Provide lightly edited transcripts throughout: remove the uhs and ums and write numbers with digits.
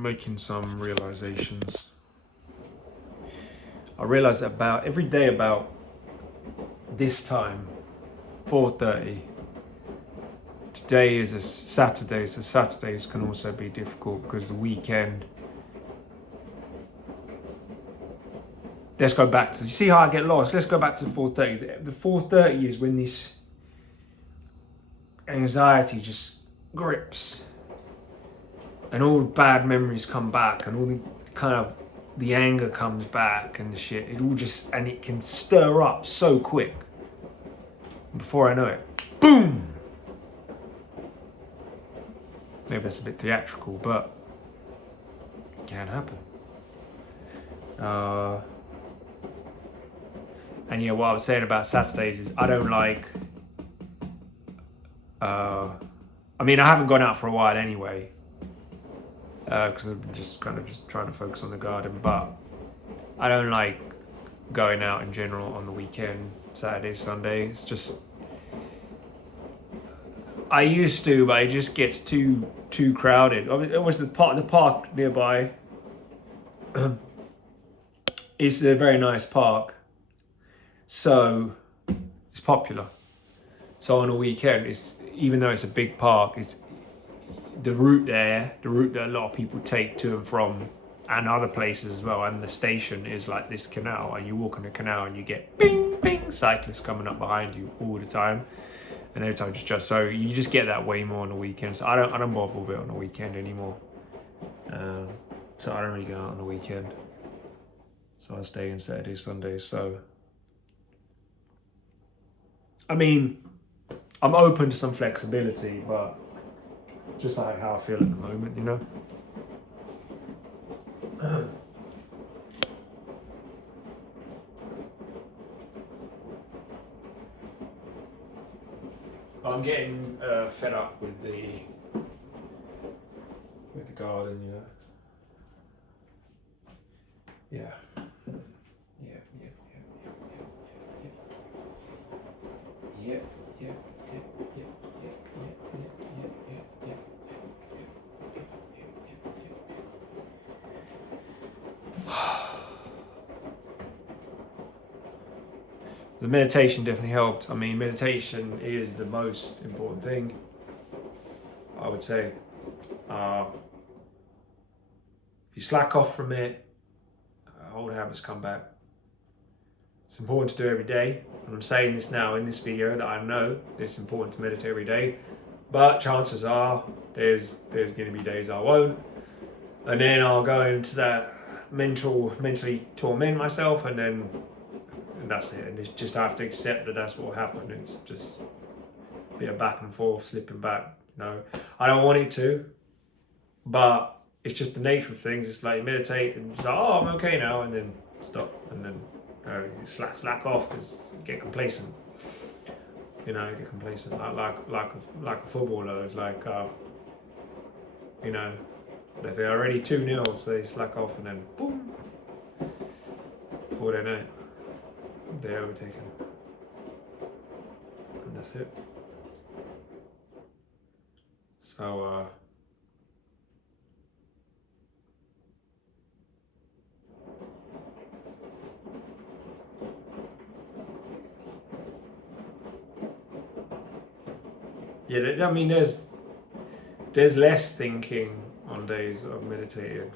making some realizations. I realized that about every day about this time, 4:30. Today is a Saturday, so Saturdays can also be difficult because the weekend. Let's go back to, you see how I get lost? Let's go back to the 4:30. The 4:30 is when this anxiety just grips and all the bad memories come back and all the kind of the anger comes back and the shit. It all just, and it can stir up so quick. Before I know it, boom! Maybe that's a bit theatrical, but it can happen. And yeah, what I was saying about Saturdays is I don't like. I mean, I haven't gone out for a while anyway, because I'm just trying to focus on the garden. But I don't like going out in general on the weekend, Saturday, Sunday. It's just, I used to, but it just gets too crowded. I mean, it was the park nearby. It's a very nice park, so it's popular. So on a weekend, even though it's a big park, it's the route that a lot of people take to and from, and other places as well. And the station is like this canal, and you walk on the canal, and you get bing bing cyclists coming up behind you all the time. And every time so you just get that way more on the weekend. So I don't bother with it on the weekend anymore. So I don't really go out on the weekend. So I stay in Saturday, Sunday. So I mean, I'm open to some flexibility, but just like how I feel at the moment, you know. I'm getting fed up with the garden, you know. Yeah. The meditation definitely helped. I mean, meditation is the most important thing, I would say. If you slack off from it, old habits come back. It's important to do every day. And I'm saying this now in this video that I know it's important to meditate every day, but chances are there's going to be days I won't, and then I'll go into that mentally torment myself, and that's it. And it's just, I have to accept that that's what will happen. It's just a bit of back and forth, slipping back. You know, I don't want it to, but it's just the nature of things. It's like you meditate and it's like, oh, I'm okay now, and then stop, and then you slack off because you get complacent. You know, you get complacent like a footballer. It's like, you know, if they're already 2-0, so they slack off, and then boom, before they know it, they're overtaken, and that's it. So yeah, I mean, there's less thinking on days that I've meditated.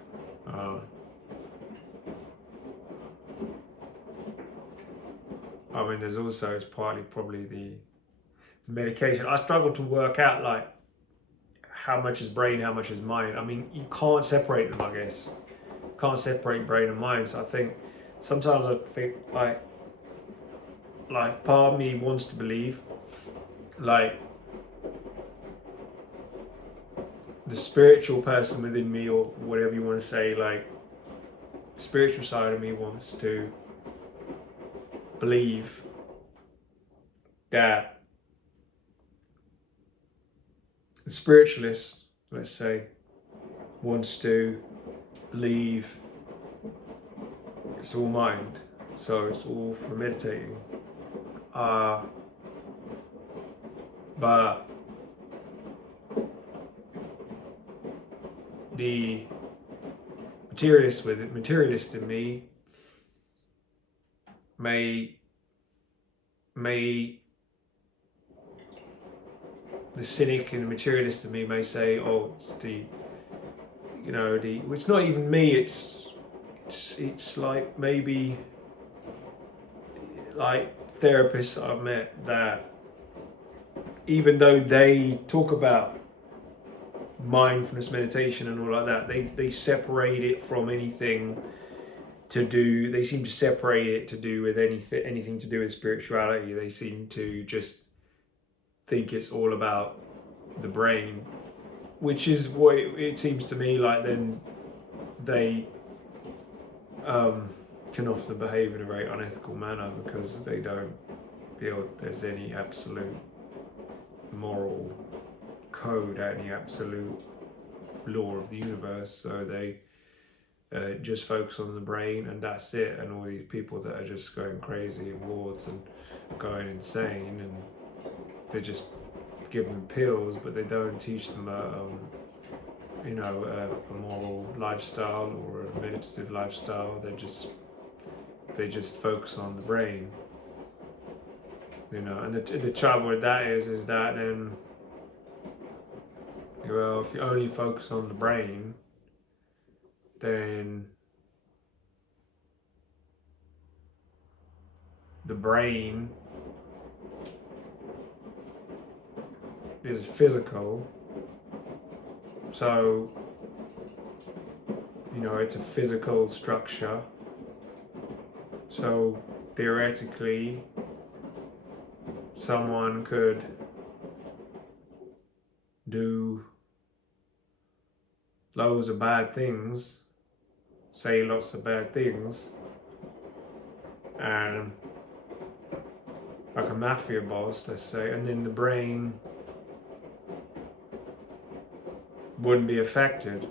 I mean, there's also, it's partly probably the medication. I struggle to work out like how much is brain, how much is mind. I mean, you can't separate them, I guess. You can't separate brain and mind. So I think sometimes I think like part of me wants to believe like the spiritual person within me, or whatever you want to say, like the spiritual side of me wants to believe that the spiritualist, let's say, wants to believe it's all mind, so it's all for meditating. But the materialist with it. Materialist in me may the cynic and the materialist in me may say, oh, it's it's not even me, it's like maybe like therapists I've met that even though they talk about mindfulness meditation and all like that, they separate it from anything to do, they seem to separate it to do with anything to do with spirituality. They seem to just think it's all about the brain, which is what it seems to me like. Then they can often behave in a very unethical manner because they don't feel that there's any absolute moral code, any absolute law of the universe. So they just focus on the brain and that's it. And all these people that are just going crazy in wards and going insane, and they just give them pills, but they don't teach them a moral lifestyle or a meditative lifestyle. They just focus on the brain, and the trouble with that is that then, well, if you only focus on the brain, then the brain is physical, so it's a physical structure. So theoretically, someone could do loads of bad things, say lots of bad things, and like a mafia boss, let's say, and then the brain wouldn't be affected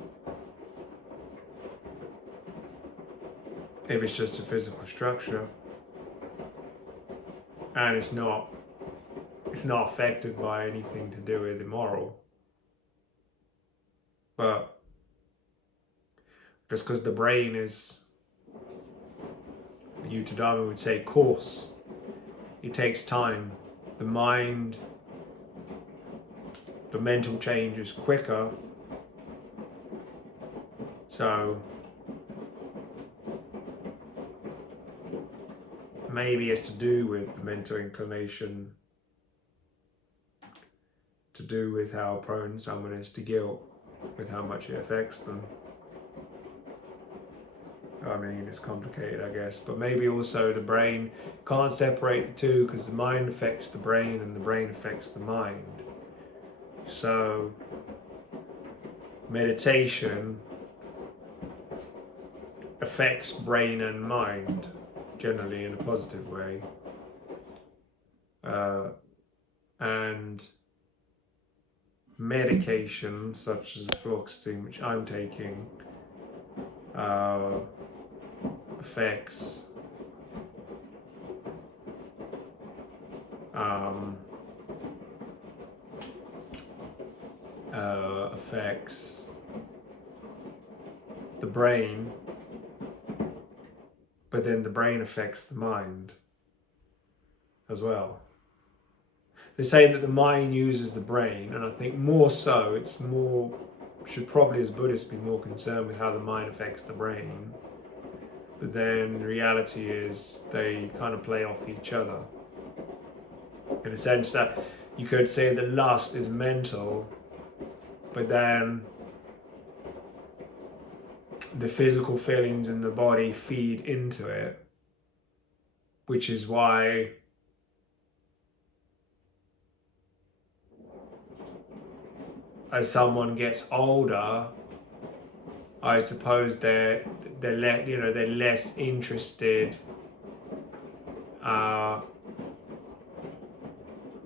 if it's just a physical structure, and it's not affected by anything to do with immoral. But just because the brain is, Utadama would say, coarse, it takes time. The mind, the mental change is quicker. So maybe it's to do with the mental inclination, to do with how prone someone is to guilt, with how much it affects them. I mean, it's complicated, I guess, but maybe also the brain can't separate the two, because the mind affects the brain and the brain affects the mind. So meditation affects brain and mind generally in a positive way, and medication such as fluoxetine, which I'm taking, affects the brain, but then the brain affects the mind as well. They say that the mind uses the brain, and I think more so, should probably as Buddhists be more concerned with how the mind affects the brain. But then the reality is they kind of play off each other, in a sense that you could say that lust is mental, but then the physical feelings in the body feed into it, which is why as someone gets older, I suppose they're less interested.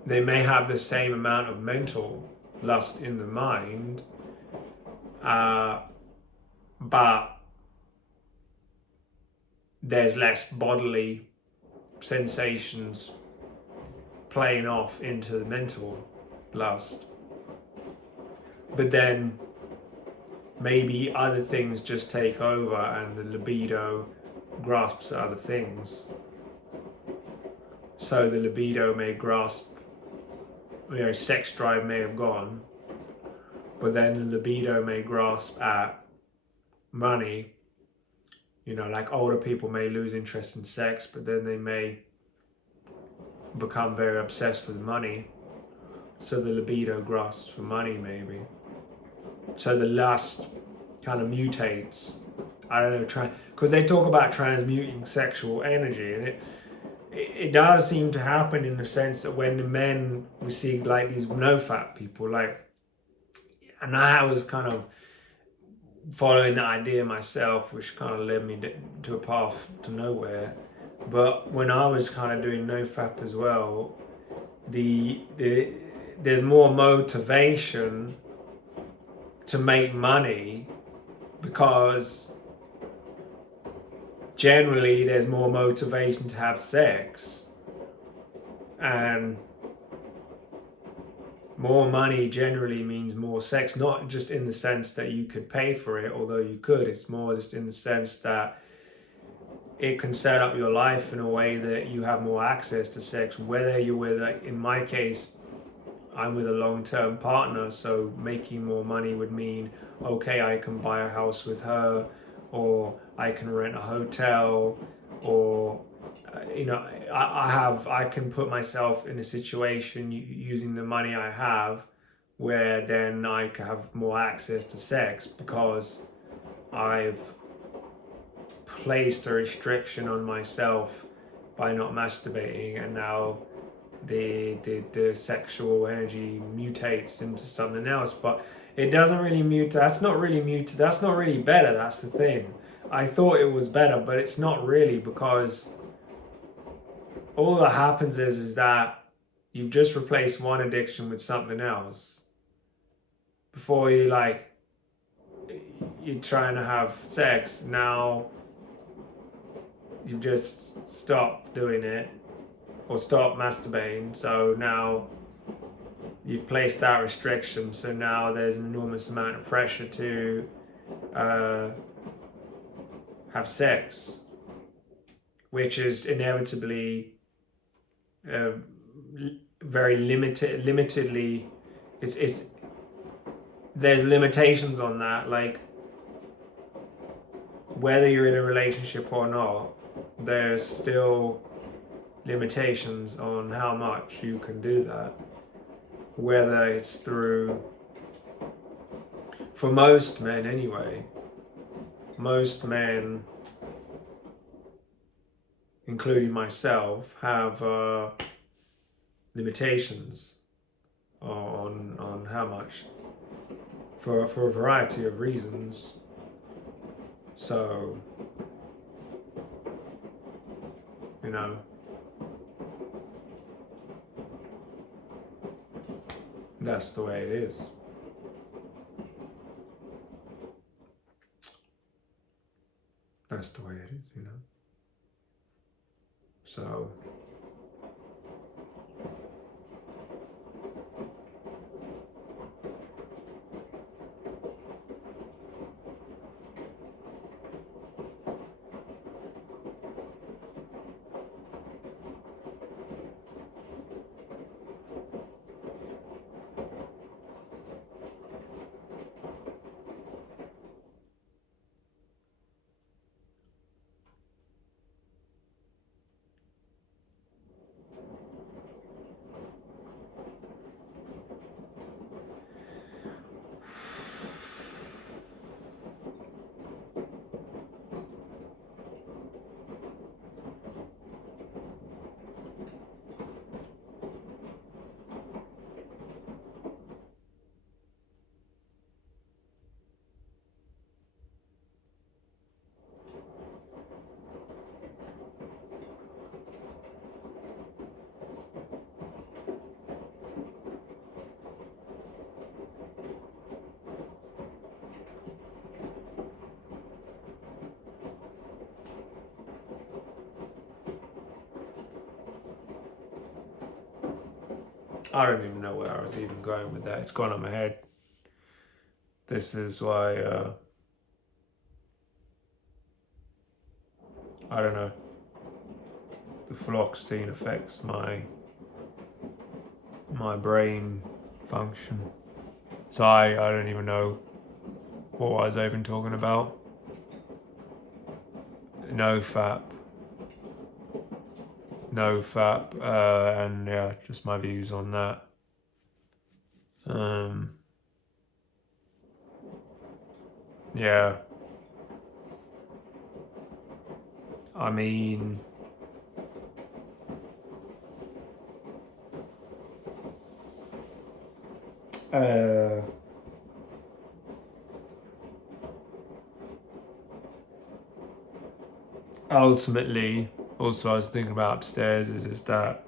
They may have the same amount of mental lust in the mind, but there's less bodily sensations playing off into the mental lust. But then maybe other things just take over and the libido grasps other things. So the libido may grasp, sex drive may have gone, but then the libido may grasp at money. Like older people may lose interest in sex, but then they may become very obsessed with money. So the libido grasps for money, maybe. So the lust kind of mutates. I don't know, because they talk about transmuting sexual energy, and it does seem to happen in the sense that when the men we see like these no-fat people, and I was kind of following the idea myself, which kind of led me to a path to nowhere. But when I was kind of doing no-fap as well, there's more motivation to make money, because generally there's more motivation to have sex, and more money generally means more sex, not just in the sense that you could pay for it, although you could. It's more just in the sense that it can set up your life in a way that you have more access to sex, whether you're with, in my case, I'm with a long-term partner, so making more money would mean, okay, I can buy a house with her, or I can rent a hotel, or I can put myself in a situation using the money I have where then I can have more access to sex, because I've placed a restriction on myself by not masturbating, and now the sexual energy mutates into something else. But it doesn't really mutate. That's not really better. That's the thing. I thought it was better, but it's not really, because all that happens is that you've just replaced one addiction with something else. Before you're trying to have sex, now you just stop doing it or stop masturbating. So now you've placed that restriction. So now there's an enormous amount of pressure to have sex, which is inevitably very limitedly. It's there's limitations on that. Like, whether you're in a relationship or not, there's still limitations on how much you can do that. Whether it's through, for most men anyway, most men, including myself, have limitations on how much, for a variety of reasons. So, that's the way it is. That's the way it is, So, I don't even know where I was even going with that. It's gone on my head. This is why, I don't know, the fluoxetine affects my brain function. So I don't even know what was I even talking about. No fap, and yeah, just my views on that. Yeah, I mean, ultimately, also I was thinking about upstairs is that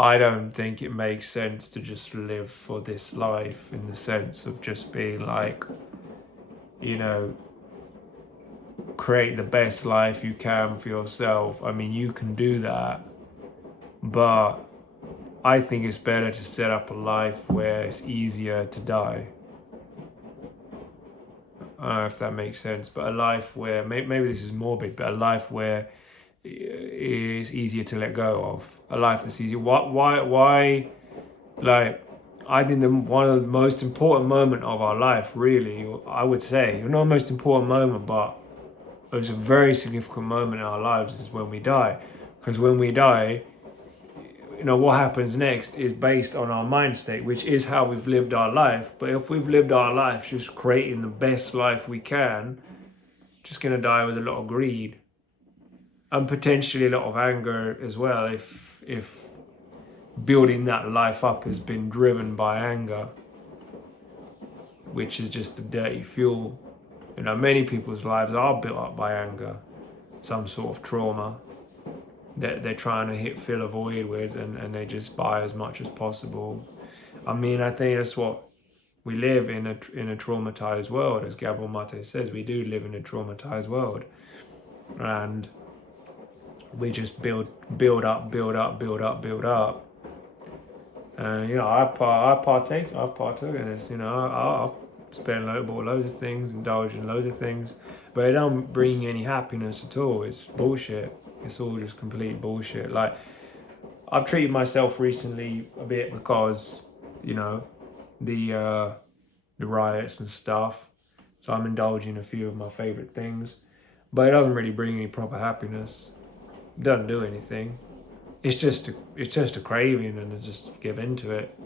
I don't think it makes sense to just live for this life in the sense of just being like, you know, create the best life you can for yourself. I mean, you can do that, but I think it's better to set up a life where it's easier to die. I don't know if that makes sense, but a life where, maybe this is morbid, but a life where it's easier to let go of. A life that's easier. Why, like, I think one of the most important moment of our life, really, I would say, not the most important moment, but it was a very significant moment in our lives is when we die. Because when we die, you know, what happens next is based on our mind state, which is how we've lived our life. But if we've lived our life just creating the best life we can, just going to die with a lot of greed and potentially a lot of anger as well, if building that life up has been driven by anger, which is just the dirty fuel. You know, many people's lives are built up by anger, some sort of trauma that they're trying to fill a void with, and they just buy as much as possible. I mean, I think that's what we live in a traumatized world, as Gabor Mate says. We do live in a traumatized world, and we just build up. You know, I've partook in this. You know, I'll spend loads of things, indulge in loads of things, but it don't bring any happiness at all. It's bullshit. It's all just complete bullshit. Like, I've treated myself recently a bit because, you know, the riots and stuff. So I'm indulging a few of my favorite things, but it doesn't really bring any proper happiness. It doesn't do anything. It's just a craving, and I just give into it.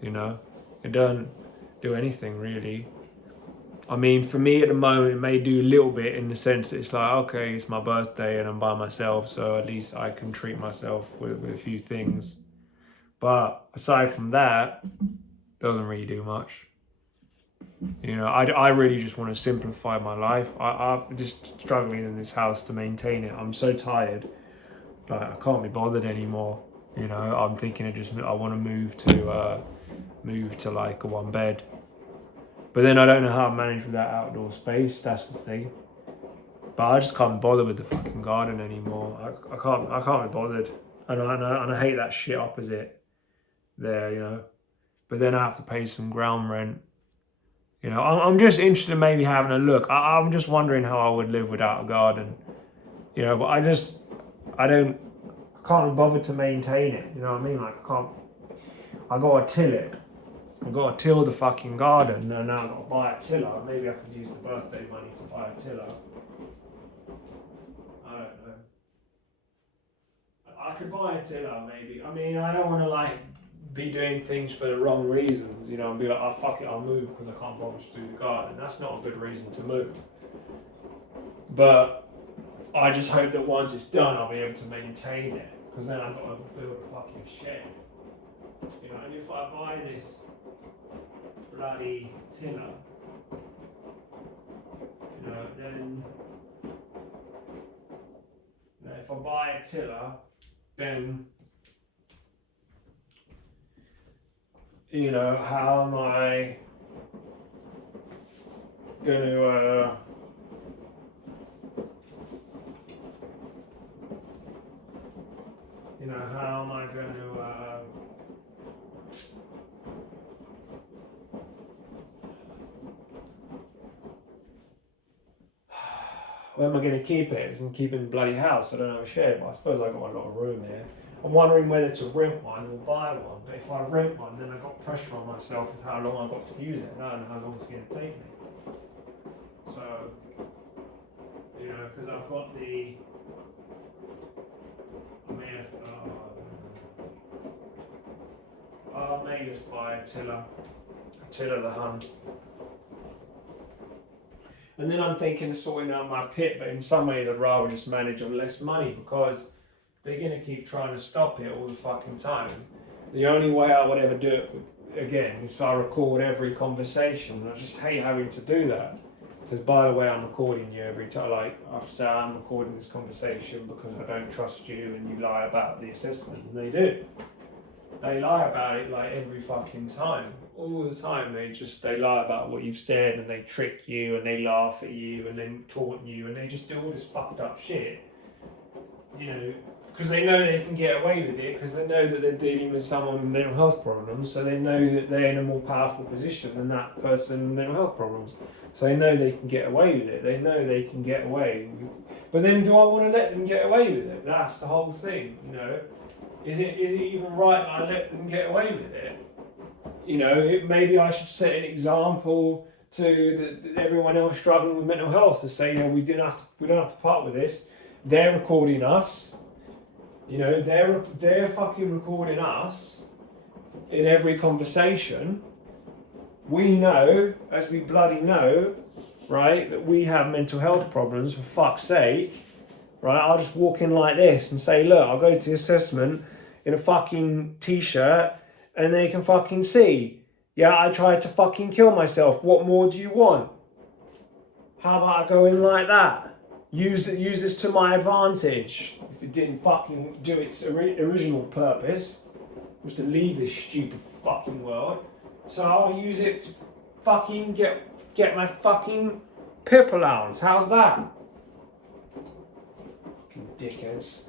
You know, it doesn't do anything really. I mean, for me at the moment, it may do a little bit in the sense that it's like, okay, it's my birthday and I'm by myself, so at least I can treat myself with a few things. But aside from that, it doesn't really do much. You know, I really just want to simplify my life. I'm just struggling in this house to maintain it. I'm so tired. Like, I can't be bothered anymore. You know, I'm thinking I want to move to like a one bed. But then I don't know how to manage with that outdoor space. That's the thing. But I just can't bother with the fucking garden anymore. I can't be bothered. And I hate that shit opposite there, you know. But then I have to pay some ground rent. You know, I'm just interested in maybe having a look. I'm just wondering how I would live without a garden. You know, but I can't be bothered to maintain it. You know what I mean? Like, I gotta till it. I gotta till the fucking garden, and now I gotta buy a tiller. Maybe I could use the birthday money to buy a tiller. I don't know. I could buy a tiller, maybe. I mean, I don't want to like be doing things for the wrong reasons, you know, and be like, oh fuck it, I'll move because I can't bother to do the garden. That's not a good reason to move. But I just hope that once it's done, I'll be able to maintain it, because then I've got to build a fucking shed. You know, and if I buy this bloody tiller, you know, then if I buy a tiller, then, you know, how am I going to you know, how am I going to where am I going to keep it? It's going to keep it in the bloody house. I don't have a shed, but I suppose I've got a lot of room here. I'm wondering whether to rent one or buy one. But if I rent one, then I've got pressure on myself with how long I've got to use it. I don't know how long it's going to take me. So, you know, because I've got the... I may just buy a tiller the Hun. And then I'm thinking of sorting out my pit, but in some ways I'd rather just manage on less money because they're going to keep trying to stop it all the fucking time. The only way I would ever do it, again, is if I record every conversation. I just hate having to do that. Because by the way, I'm recording you every time. Like, I say I'm recording this conversation because I don't trust you and you lie about the assessment. And they do. They lie about it like every fucking time. All the time they lie about what you've said and they trick you and they laugh at you and then taunt you and they just do all this fucked up shit. You know, because they know they can get away with it because they know that they're dealing with someone with mental health problems, so they know that they're in a more powerful position than that person with mental health problems. So they know they can get away with it. They know they can get away. But then do I want to let them get away with it? That's the whole thing, you know. Is it even right that I let them get away with it? You know, maybe I should set an example to everyone else struggling with mental health to say, you know, we don't have to part with this. They're recording us. You know, they're fucking recording us in every conversation. We know, as we bloody know, right, that we have mental health problems, for fuck's sake. Right, I'll just walk in like this and say, look, I'll go to the assessment in a fucking t-shirt and they can fucking see. Yeah, I tried to fucking kill myself. What more do you want? How about I go in like that? Use this to my advantage. If it didn't fucking do its original purpose, was to leave this stupid fucking world. So I'll use it to fucking get my fucking PIP allowance. How's that? Fucking dickheads.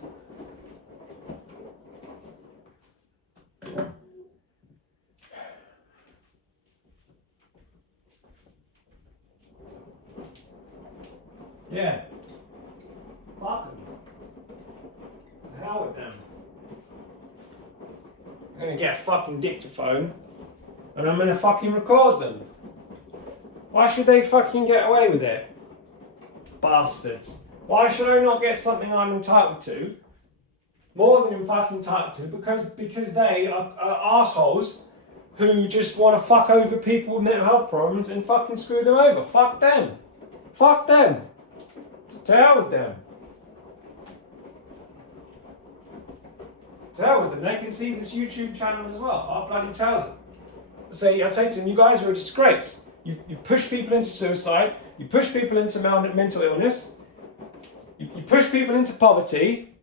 Yeah. Fuck them. To hell with them. I'm gonna get a fucking dictaphone and I'm gonna fucking record them. Why should they fucking get away with it? Bastards. Why should I not get something I'm entitled to? More than I'm fucking entitled to, because they are assholes who just want to fuck over people with mental health problems and fucking screw them over. Fuck them. Fuck them. To hell with them. To hell with them. They can see this YouTube channel as well. I'll bloody tell them. I say to them, you guys are a disgrace. You push people into suicide. You push people into mental illness. You push people into poverty.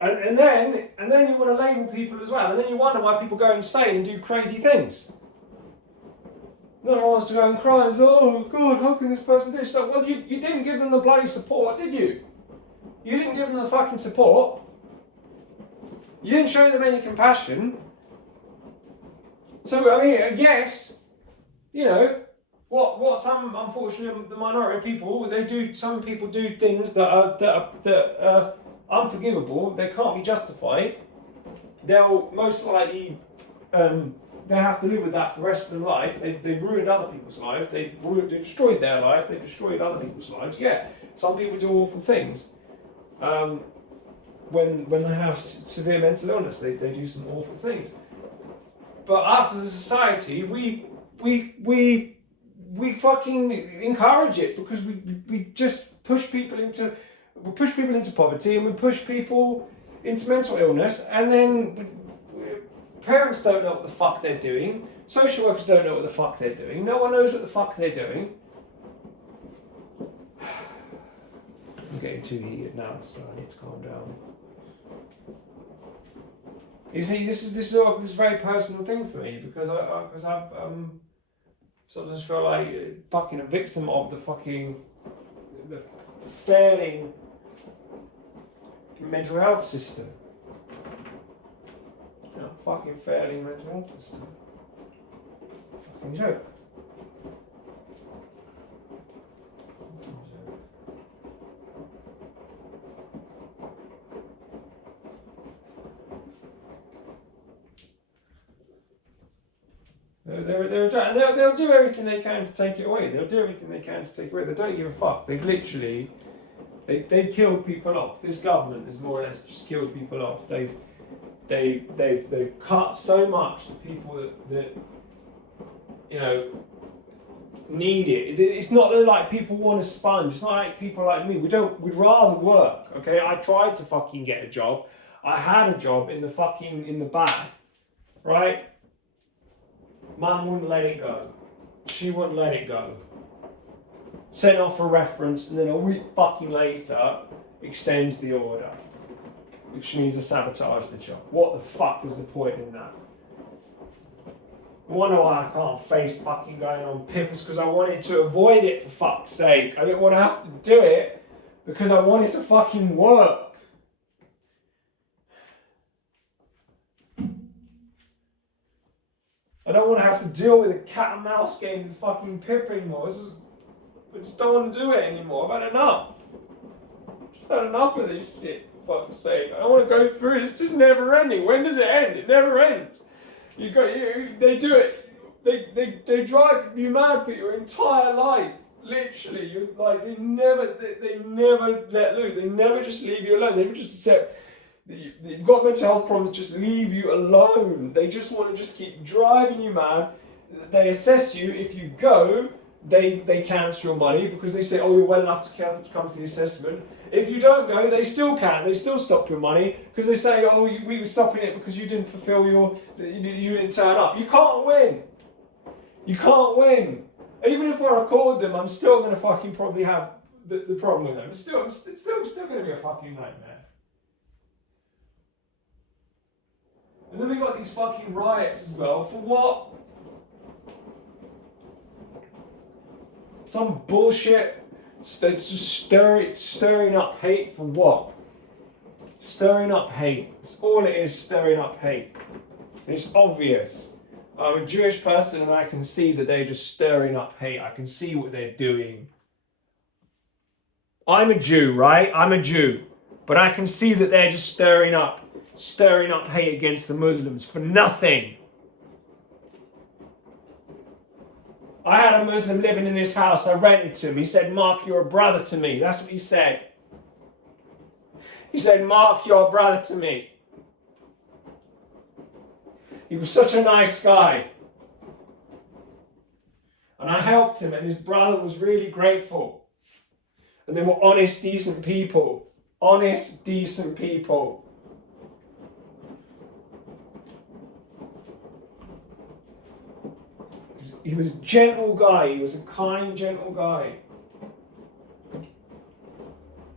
And then you want to label people as well. And then you wonder why people go insane and do crazy things. No one wants to go and cry and say, oh God, how can this person do stuff? Well, you didn't give them the bloody support, did you? You didn't give them the fucking support. You didn't show them any compassion. So, I mean, I guess, you know, what some, unfortunately, the minority of people, some people do things that are unforgivable, they can't be justified. They'll most likely, they have to live with that for the rest of their life. They've ruined other people's lives. They've destroyed their life. They've destroyed other people's lives. Yeah, some people do awful things. When they have severe mental illness, they do some awful things. But us as a society, we fucking encourage it because we just push people into poverty and we push people into mental illness, and then parents don't know what the fuck they're doing. Social workers don't know what the fuck they're doing. No one knows what the fuck they're doing. I'm getting too heated now, so I need to calm down. You see, this is a very personal thing for me because I sometimes feel like fucking a victim of the failing mental health system. You know, fucking failing mental health system. Fucking joke. they'll do everything they can to take it away. They'll do everything they can to take it away. They don't give a fuck. They've literally, they've killed people off. This government has more or less just killed people off. They've cut so much to people that you know need it. It's not like people want a sponge. It's not like people like me. We'd rather work. Okay, I tried to fucking get a job. I had a job in the back, right? Mum wouldn't let it go. She wouldn't let it go. Sent off a reference, and then a week fucking later extends the order, which means I sabotage the job. What the fuck was the point in that? I wonder why I can't face fucking going on pimples, because I wanted to avoid it, for fuck's sake. I didn't want to have to do it because I wanted to fucking work. I don't want to have to deal with a cat and mouse game with fucking Pip anymore. I just don't want to do it anymore. I've had enough. I've just had enough of this shit, for fuck's sake. I don't want to go through it. It's just never ending. When does it end? It never ends. They do it. They drive you mad for your entire life. Literally, you're like they never let loose. They never just leave you alone. They never just accept that you've got mental health problems. Just leave you alone. They just want to just keep driving you mad. They assess you. If you go, they cancel your money because they say, oh, you're well enough to come to the assessment. If you don't go, they still can. They still stop your money because they say, oh, we were stopping it because you didn't fulfill you didn't turn up. You can't win. You can't win. Even if I record them, I'm still going to fucking probably have the problem with them. It's still going to be a fucking nightmare. And then we got these fucking riots as well. For what? Some bullshit. It's just stirring up hate for what? Stirring up hate. That's all it is, stirring up hate. And it's obvious. I'm a Jewish person and I can see that they're just stirring up hate. I can see what they're doing. I'm a Jew, right? I'm a Jew. But I can see that they're just stirring up hate against the Muslims for nothing. I had a Muslim living in this house. I rented to him. He said, Mark, you're a brother to me. That's what he said. He said, Mark, you're a brother to me. He was such a nice guy. And I helped him, and his brother was really grateful. And they were honest, decent people. Honest, decent people. He was a gentle guy. He was a kind, gentle guy.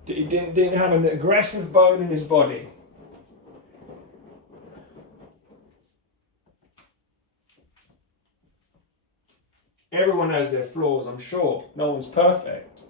He didn't have an aggressive bone in his body. Everyone has their flaws, I'm sure. No one's perfect.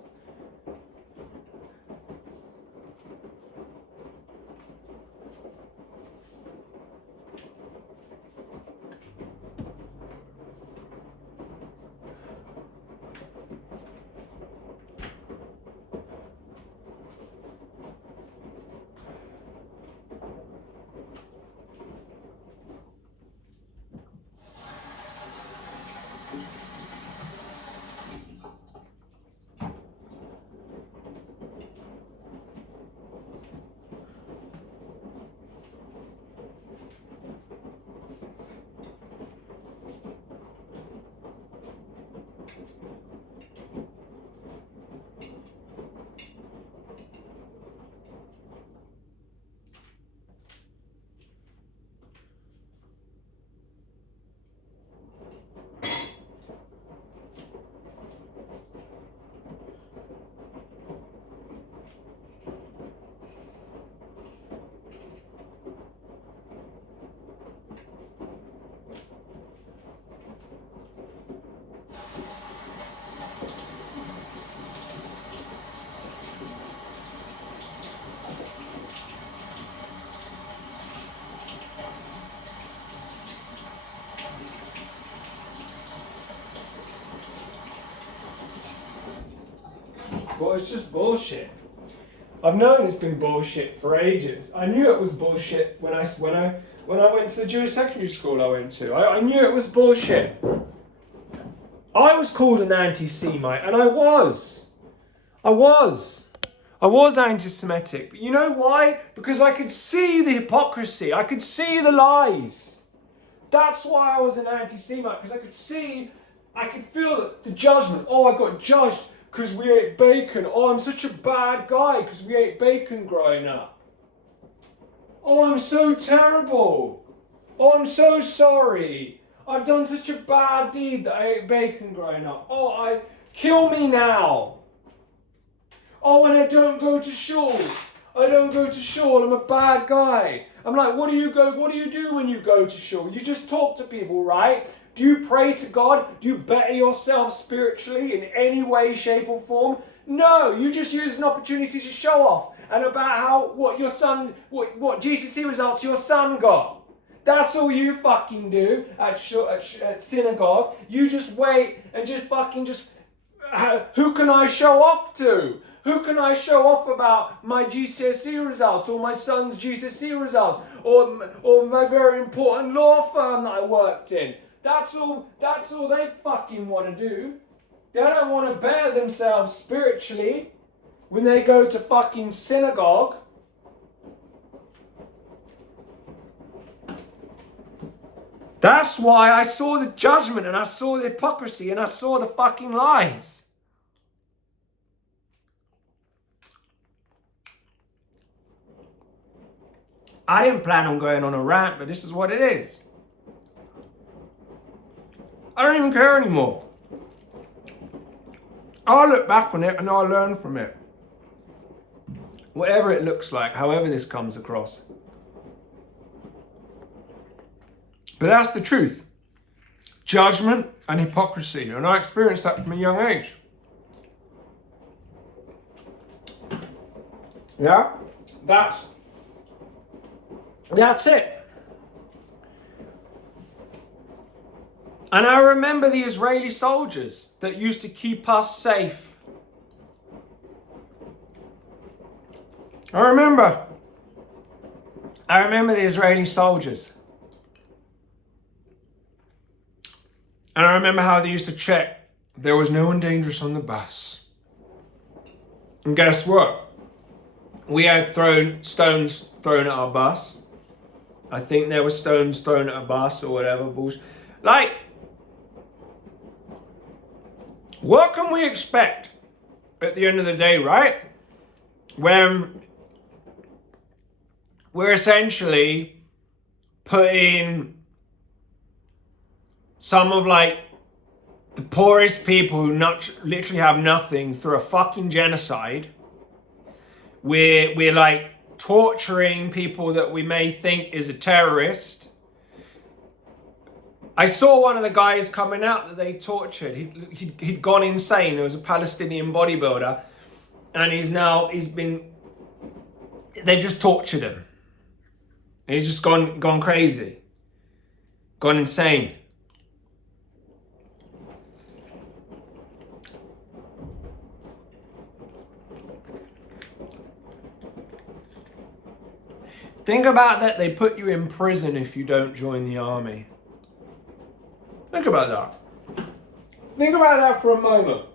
Well, it's just bullshit. I've known it's been bullshit for ages. I knew it was bullshit when I went to the Jewish secondary school I went to. I knew it was bullshit. I was called an anti-Semite, and I was. I was anti-Semitic. But you know why? Because I could see the hypocrisy. I could see the lies. That's why I was an anti-Semite, because I could feel the judgment. Oh, I got judged because we ate bacon. Oh, I'm such a bad guy because we ate bacon growing up. Oh, I'm so terrible. Oh, I'm so sorry. I've done such a bad deed that I ate bacon growing up. Oh, kill me now. Oh, and I don't go to shul. I don't go to shul. I'm a bad guy. I'm like, what do you do when you go to shul? You just talk to people, right? Do you pray to God? Do you better yourself spiritually in any way, shape, or form? No, you just use an opportunity to show off and about what GCSE results your son got. That's all you fucking do at synagogue. You just wait and who can I show off to? Who can I show off about my GCSE results or my son's GCSE results or my very important law firm that I worked in? That's all they fucking want to do. They don't want to better themselves spiritually when they go to fucking synagogue. That's why I saw the judgment and I saw the hypocrisy and I saw the fucking lies. I didn't plan on going on a rant, but this is what it is. I don't even care anymore. I'll look back on it and I'll learn from it. Whatever it looks like, however this comes across. But that's the truth. Judgment and hypocrisy. And I experienced that from a young age. Yeah? That's it. And I remember the Israeli soldiers that used to keep us safe. I remember the Israeli soldiers. And I remember how they used to check there was no one dangerous on the bus. And guess what? We had stones thrown at our bus. I think there were stones thrown at a bus or whatever bullshit. Like, what can we expect at the end of the day, right? When we're essentially putting some of like the poorest people who literally have nothing through a fucking genocide. We're like torturing people that we may think is a terrorist. I saw one of the guys coming out that they tortured. He'd gone insane. There was a Palestinian bodybuilder, and they've just tortured him. He's just gone crazy, gone insane. Think about that. They put you in prison if you don't join the army. Think about that. Think about that for a moment.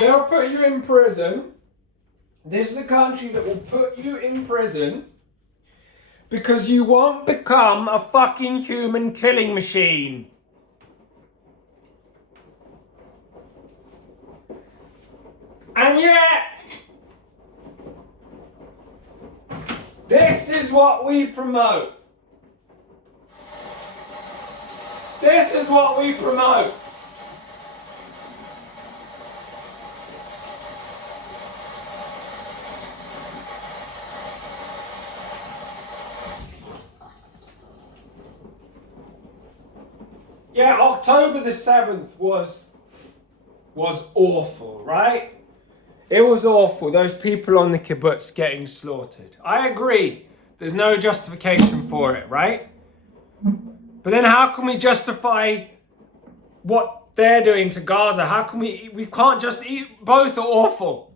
They'll put you in prison. This is a country that will put you in prison because you won't become a fucking human killing machine. And yet, this is what we promote. This is what we promote. Yeah, October the 7th was awful, right? It was awful. Those people on the kibbutz getting slaughtered. I agree. There's no justification for it, right? But then how can we justify what they're doing to Gaza? How can we can't just eat, both are awful.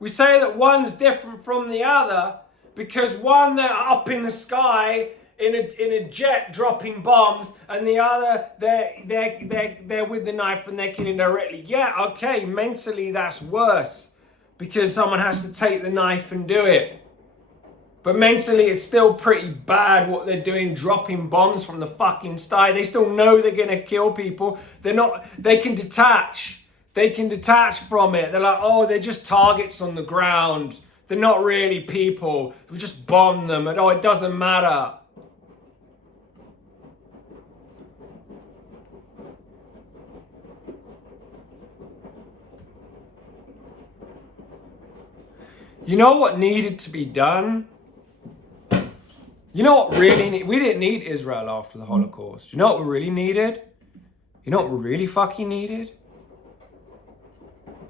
We say that one's different from the other because one, they're up in the sky in a jet dropping bombs, and the other they're with the knife and they're killing directly. Yeah, okay, mentally that's worse because someone has to take the knife and do it. But mentally it's still pretty bad what they're doing, dropping bombs from the fucking sky. They still know they're gonna kill people. They can detach. They can detach from it. They're like, oh, they're just targets on the ground. They're not really people. We just bomb them and oh, it doesn't matter. You know what needed to be done? You know what really we didn't need Israel after the Holocaust. You know what we really needed? You know what we really fucking needed?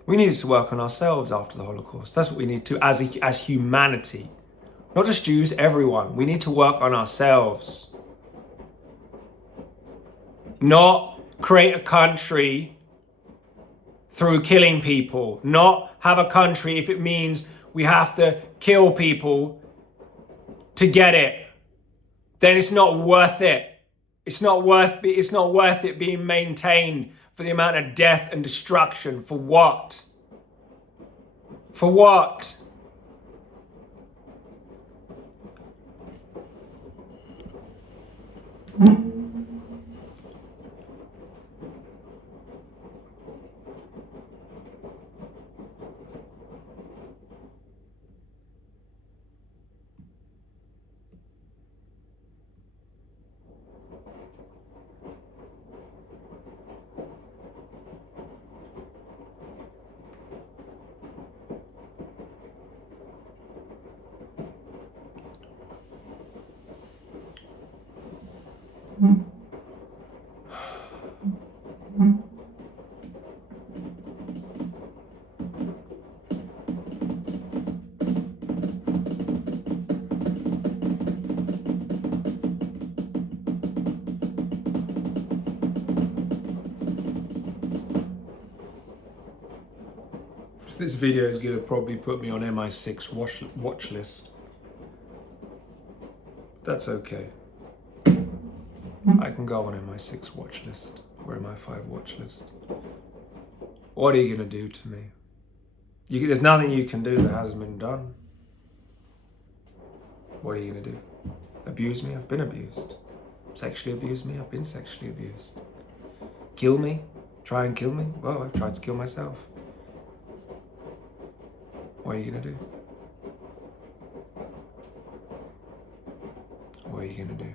We needed to work on ourselves after the Holocaust. That's what we need to, as humanity. Not just Jews, everyone. We need to work on ourselves. Not create a country through killing people. Not have a country if it means we have to kill people to get it. Then it's not worth it. It's not worth it being maintained for the amount of death and destruction. For what? For what? This video is going to probably put me on Mi6 watch list. That's okay. I can go on Mi6 watch list or Mi5 watch list. What are you going to do to me? There's nothing you can do that hasn't been done. What are you going to do? Abuse me? I've been abused. Sexually abuse me? I've been sexually abused. Kill me? Try and kill me? Well, I've tried to kill myself. What are you going to do? What are you going to do?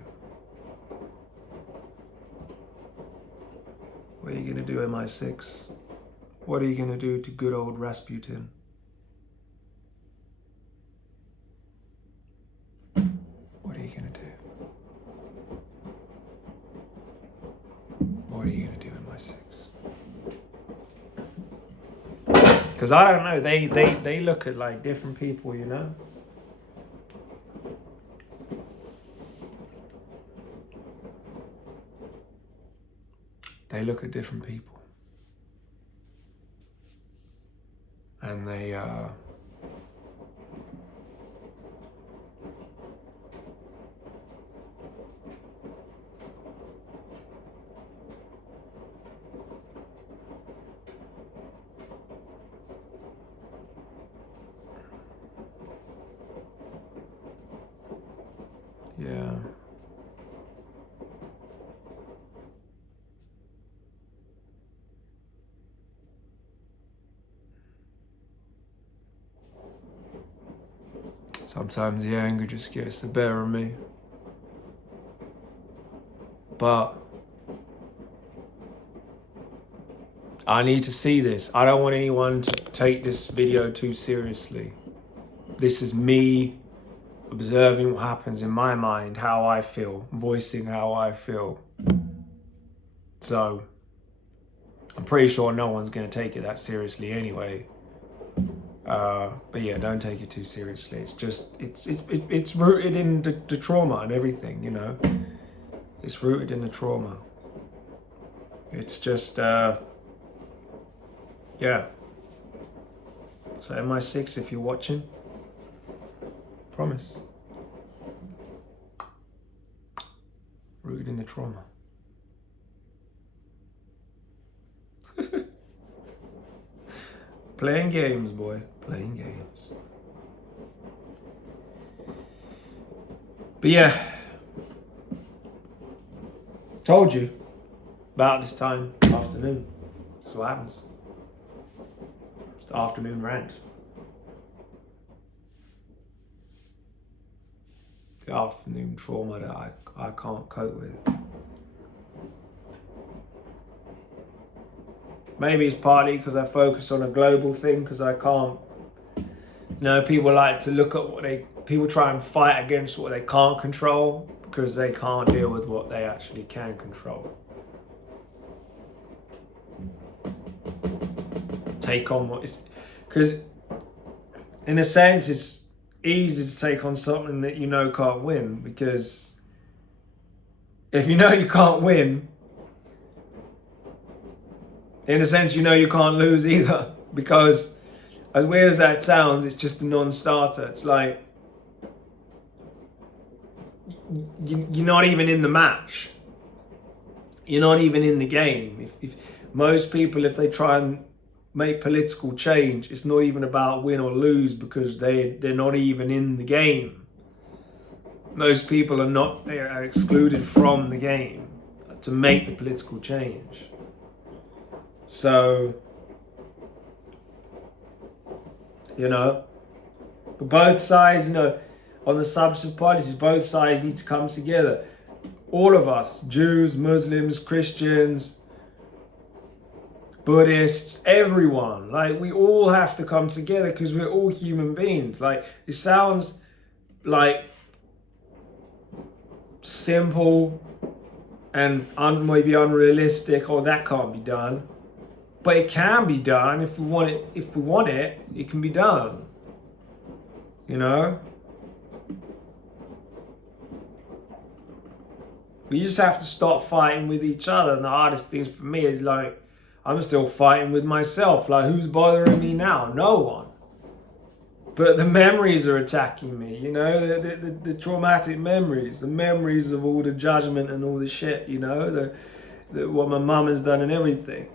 What are you going to do, Mi6? What are you going to do to good old Rasputin? What are you going to do? What are you going to do, Mi6? Because I don't know, they look at like different people, you know? They look at different people. And they, yeah. Sometimes the anger just gets the better of me. But I need to see this. I don't want anyone to take this video too seriously. This is me observing what happens in my mind, how I feel, voicing how I feel. So I'm pretty sure no one's going to take it that seriously anyway. But yeah, don't take it too seriously. It's just, it's rooted in the trauma and everything, you know. It's rooted in the trauma. It's just, yeah. So Mi6, if you're watching, promise. trauma. Playing games, boy. Playing games. But yeah. Told you. About this time, afternoon. That's what happens. It's the afternoon rant. The afternoon trauma that I can't cope with. Maybe it's partly because I focus on a global thing, because I can't, people like to look at people try and fight against what they can't control because they can't deal with what they actually can control. Take on what is, because in a sense it's easy to take on something that you know can't win, because if you know you can't win, in a sense, you can't lose either, because as weird as that sounds, it's just a non-starter. It's like you're not even in the match. You're not even in the game. If most people, if they try and make political change, it's not even about win or lose, because they're not even in the game. Most people they are excluded from the game to make the political change. So, but both sides, on the substance policies, both sides need to come together. All of us, Jews, Muslims, Christians, Buddhists, everyone, we all have to come together, because we're all human beings. It sounds like simple and maybe unrealistic, or that can't be done. But it can be done if we want it. If we want it, it can be done. We just have to stop fighting with each other. And the hardest thing for me is I'm still fighting with myself. Who's bothering me now? No one. But the memories are attacking me. The traumatic memories, the memories of all the judgment and all the shit. What my mum has done and everything.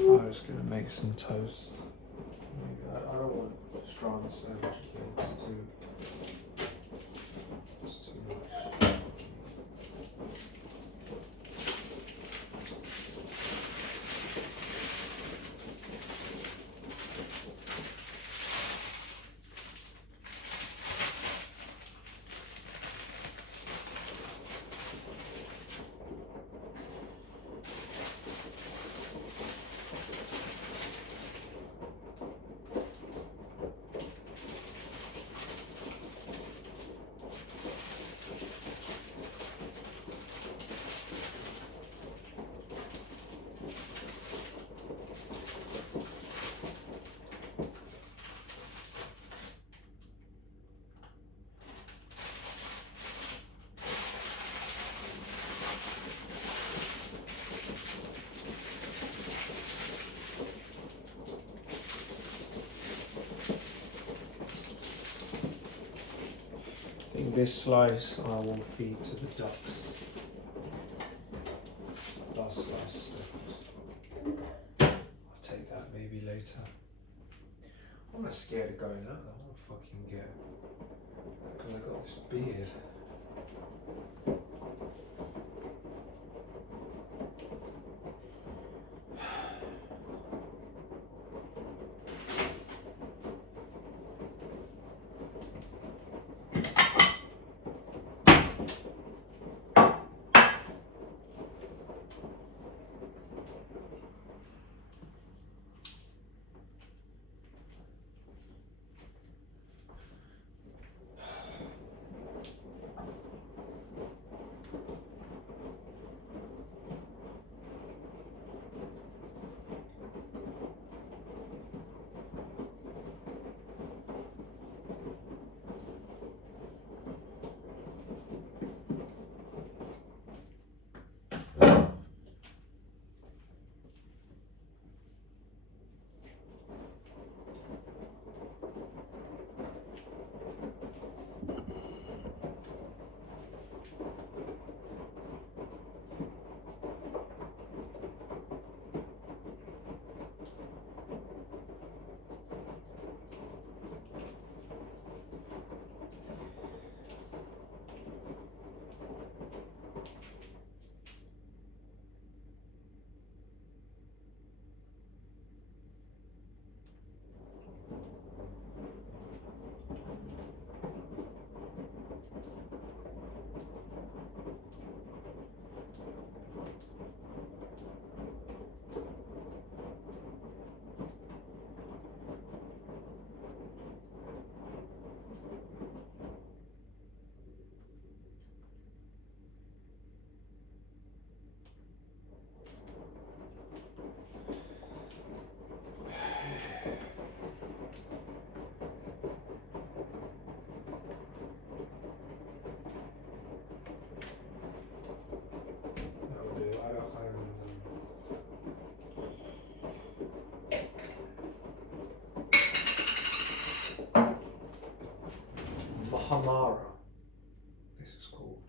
I'm just gonna make some toast. I don't want strong sandwich. It's too much. this slice I will feed to the ducks. Last slice. I'll take that maybe later. I'm not scared of going out. I want to fucking get, because I got this beard. Mahamara, this is called.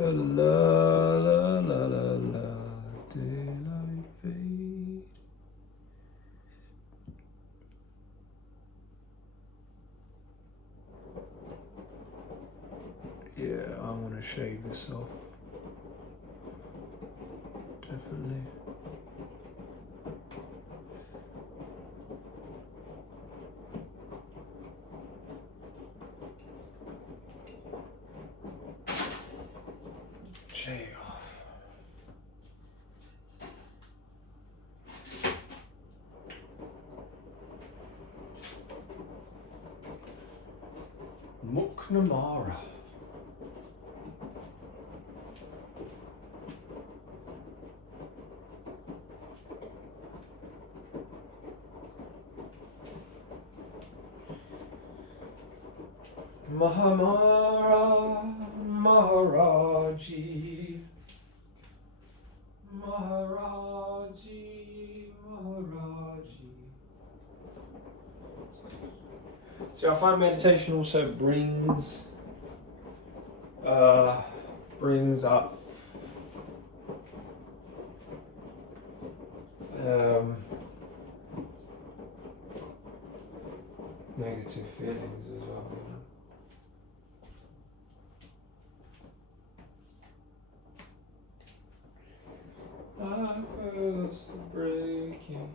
La la la la la, daylight fade. Yeah, I want to shave this off. Definitely. Shave off. McNamara. Mahamara, Maharaji, Maharaji, Maharaji. So I find meditation also brings up negative feelings as well, you know. I was breaking,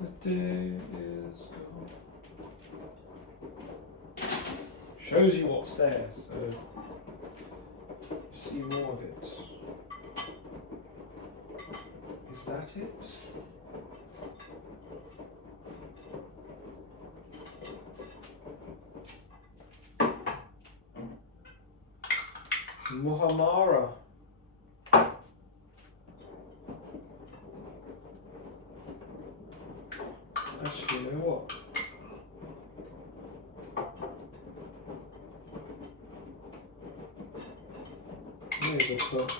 the day is Let's go. Shows you what's there, so see more of it. Is that it? Muhammara. Actually, you know what? There's a book.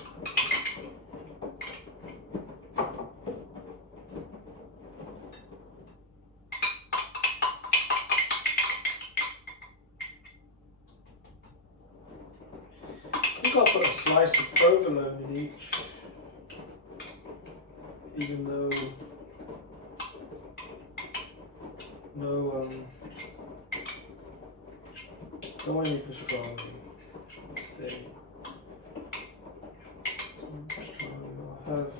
I think I'll put a slice of provolone in each, even though don't want any pastrami thing. I'll have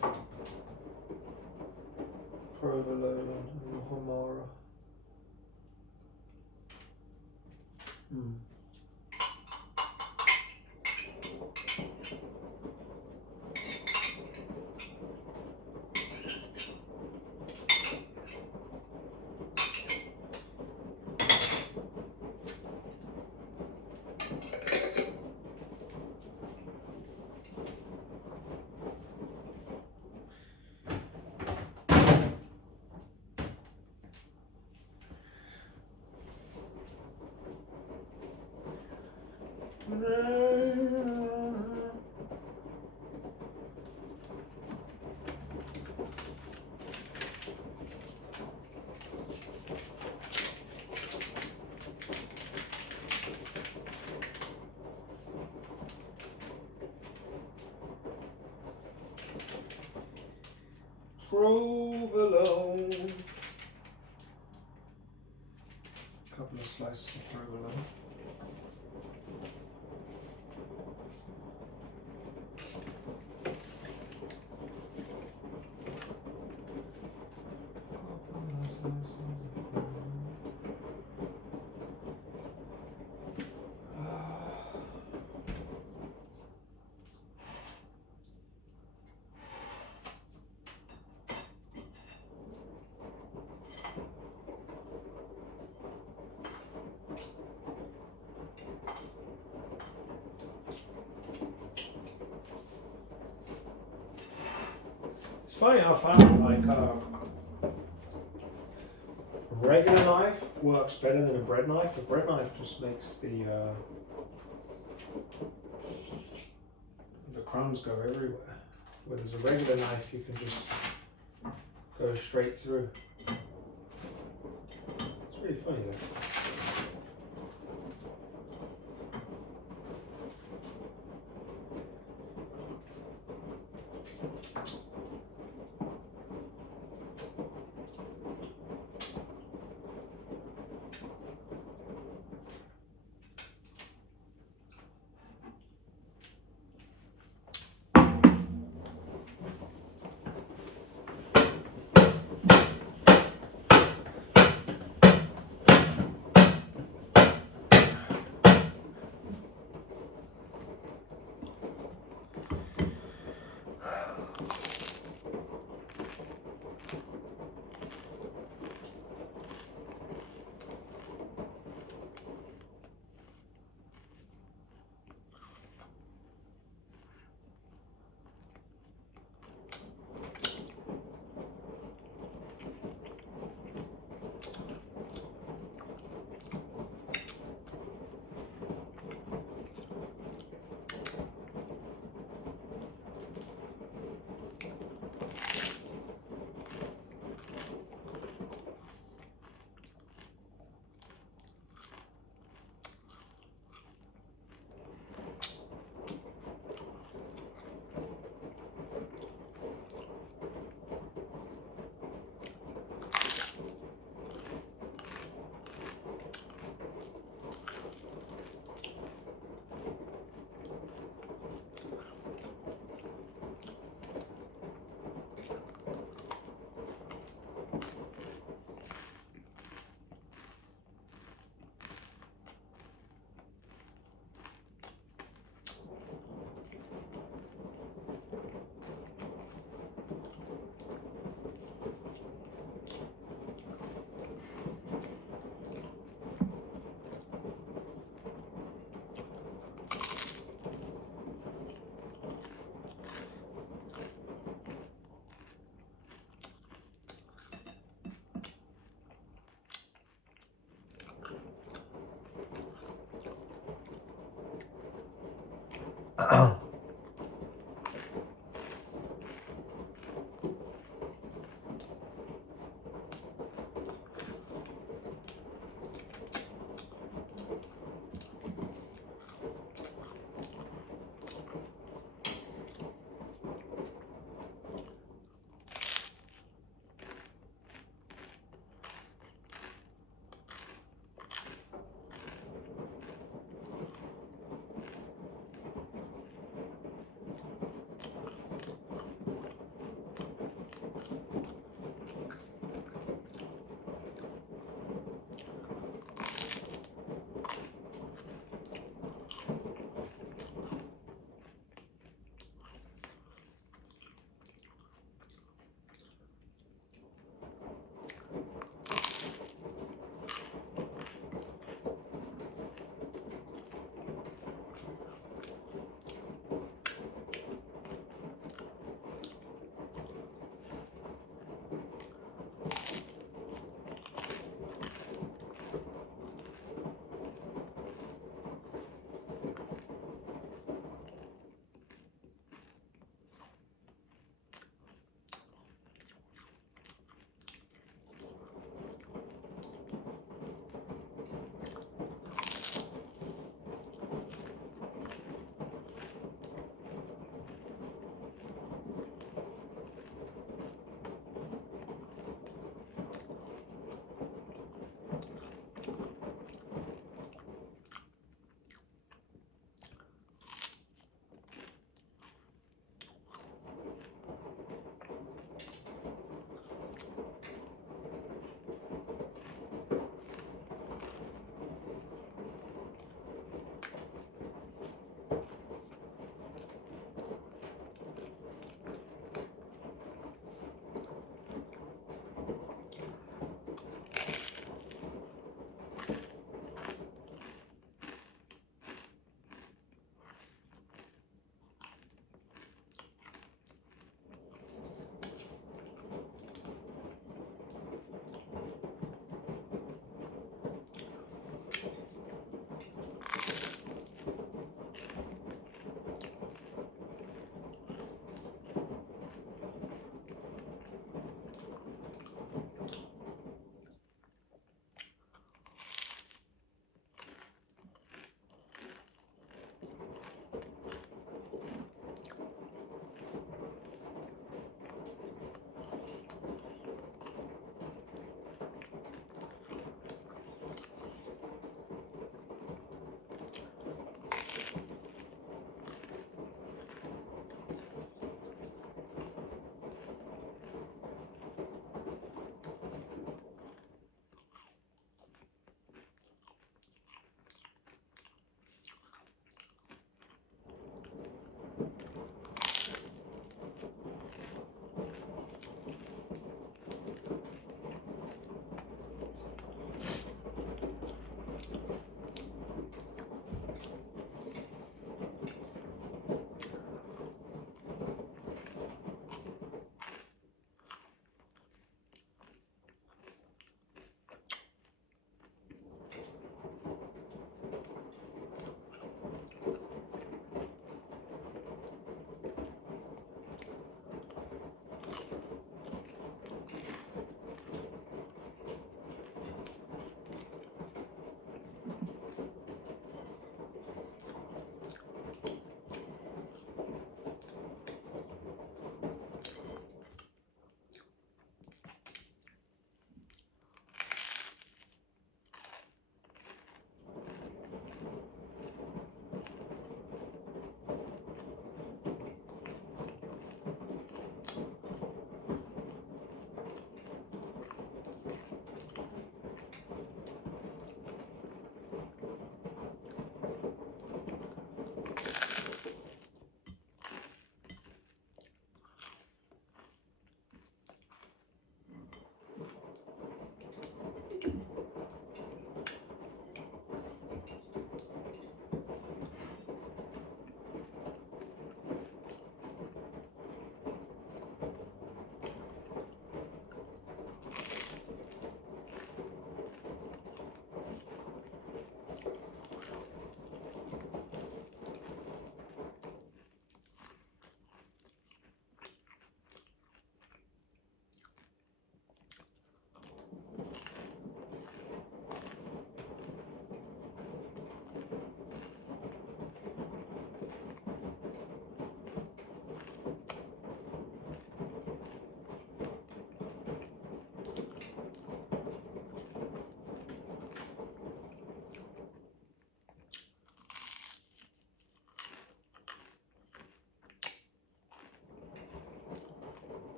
provolone and muhammara. Provolone. A couple of slices of provolone. It's funny, I found like a regular knife works better than a bread knife. A bread knife just makes the crumbs go everywhere. Whereas a regular knife, you can just go straight through. It's really funny though.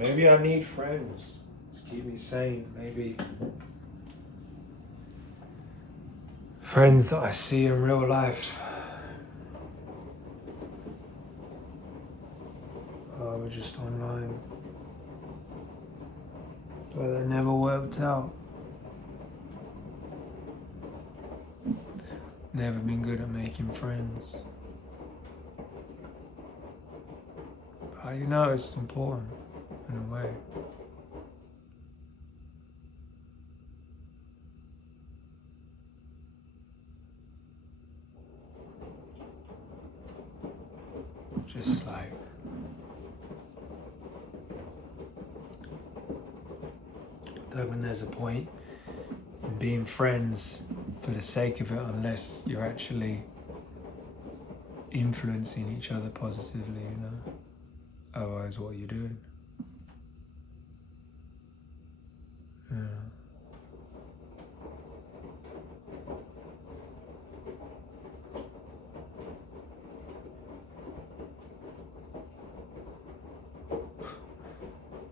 Maybe I need friends to keep me sane. Maybe friends that I see in real life. Oh, we're just online. But that never worked out. Never been good at making friends. But you know, it's important in a way. Just like I don't think there's a point in being friends for the sake of it unless you're actually influencing each other positively, you know. Otherwise, what are you doing? Yeah.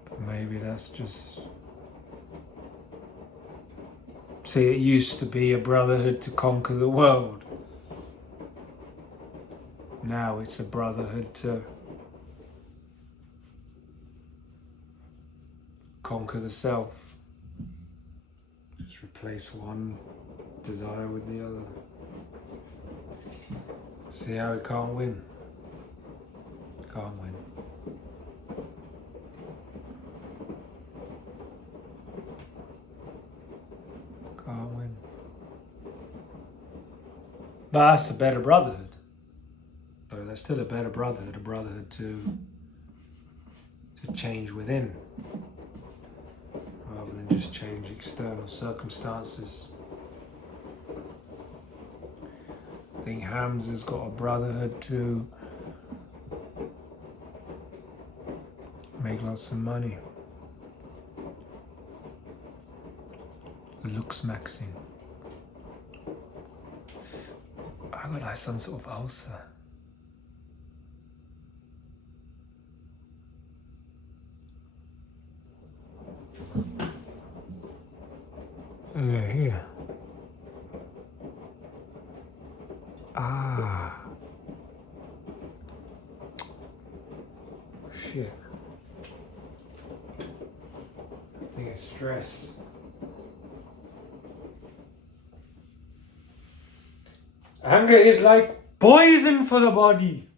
But maybe that's just... See, it used to be a brotherhood to conquer the world. Now it's a brotherhood to conquer the self. Just replace one desire with the other. See how we can't win? Can't win. Can't win. But that's a better brotherhood. So there's still a better brotherhood, a brotherhood to change within, rather than just change external circumstances. I think Hamza's got a brotherhood to make lots of money. Looks maxing. I got like some sort of ulcer. Here. Ah. Shit. I think it's stress. Anger is like poison for the body.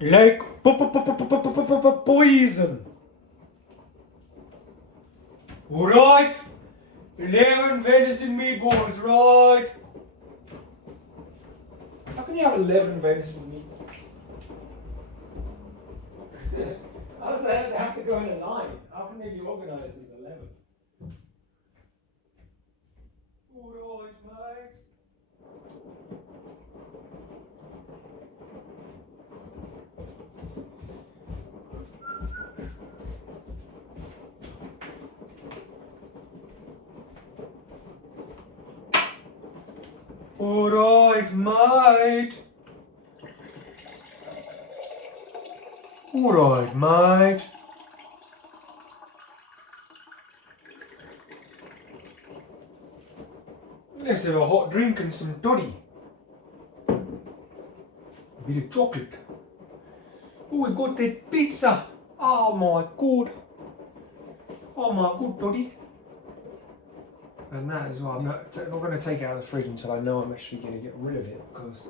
Like poison. Right? 11 venison meatballs, right? How can you have 11 venison meatballs? How does that have to go in a line? How can they be organized as 11? Alright, mate. Alright, mate. Alright, mate. Let's have a hot drink and some toddy. A bit of chocolate. Oh, we got that pizza. Oh my god. Oh my god, toddy. And that as well. I'm not going to take it out of the fridge until I know I'm actually going to get rid of it, because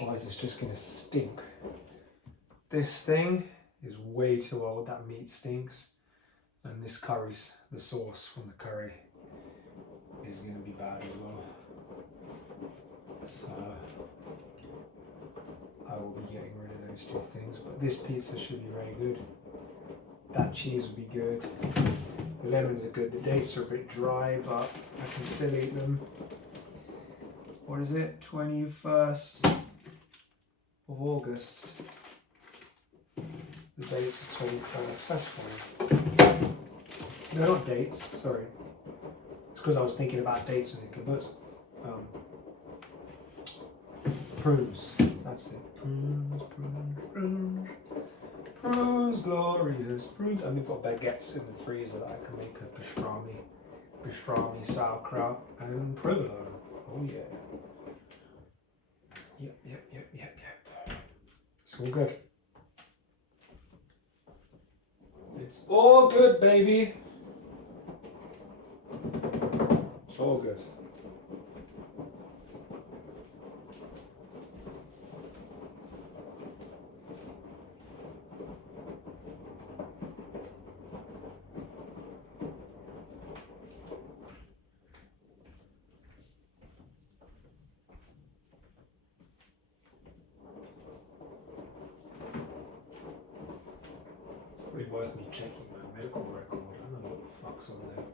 otherwise it's just going to stink. This thing is way too old. That meat stinks. And this curry's, the sauce from the curry, is going to be bad as well. So I will be getting rid of those two things. But this pizza should be very good. That cheese will be good. The lemons are good. The dates are a bit dry, but I can still eat them. What is it? 21st of August. The dates are 21st. That's fine. No, not dates. Sorry. It's because I was thinking about dates in the kibbutz. Prunes. That's it. glorious prunes. And we've got baguettes in the freezer that I can make a pastrami, sauerkraut, and provolone. Oh yeah. Yep. It's all good. It's all good, baby. It's all good. It's probably worth me checking my medical record. I don't know what the fuck's on there.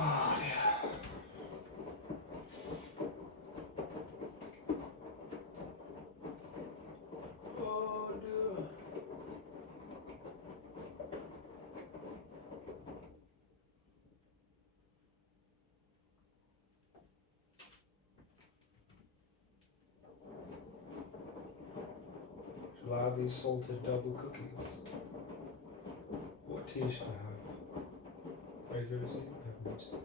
Oh dear. Oh dear. Shall I have these salted double cookies? What tea should I have? Regular tea? Peppermint tea?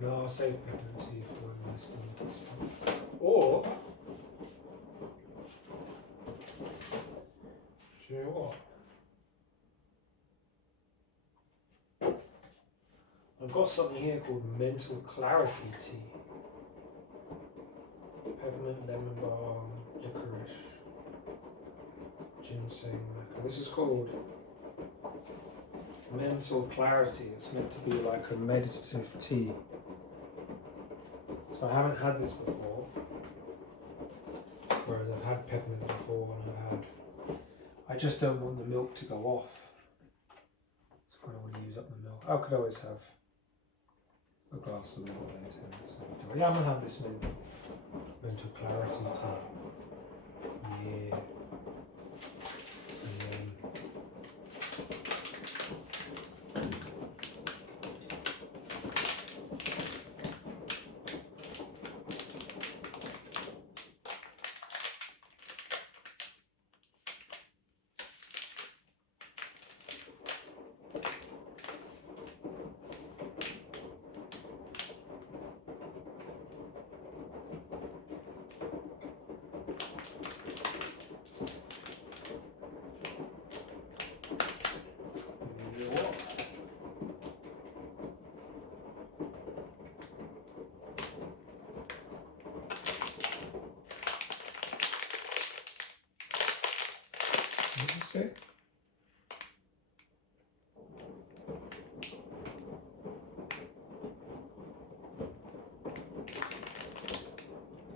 No, I'll save peppermint tea for when my stomach is full. Or, do you know what? I've got something here called mental clarity tea. Peppermint, lemon balm, licorice, ginseng. This is called mental clarity. It's meant to be like a meditative tea. So I haven't had this before, whereas I've had peppermint before and I just don't want the milk to go off. So I don't want to use up the milk. I could always have a glass of milk later. So yeah, I'm going to have this mental clarity tea. Yeah. And then what did you say?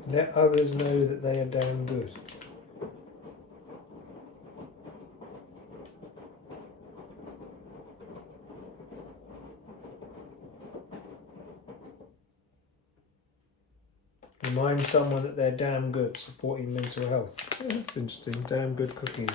Let others know that they are damn good. Remind someone that they're damn good, supporting mental health. Yeah, that's interesting. Damn good cookies.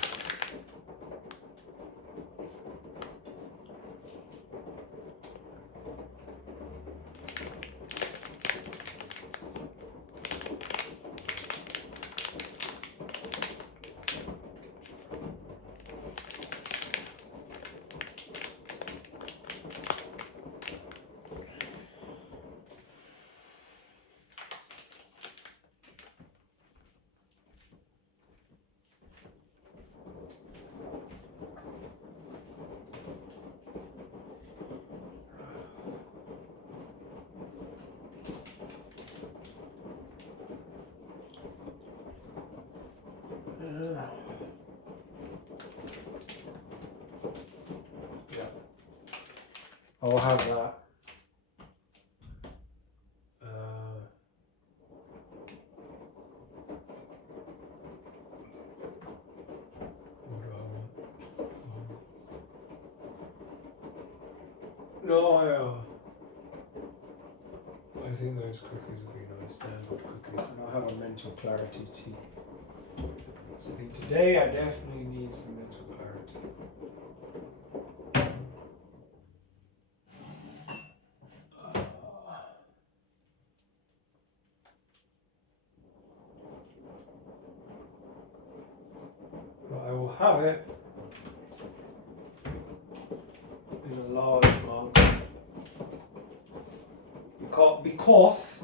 Yeah, I'll have that. What do I want? No, I think those cookies would be nice, damn good cookies. And I'll have a mental clarity tea. So I think today I definitely need some mental clarity. have it in a large mug. Because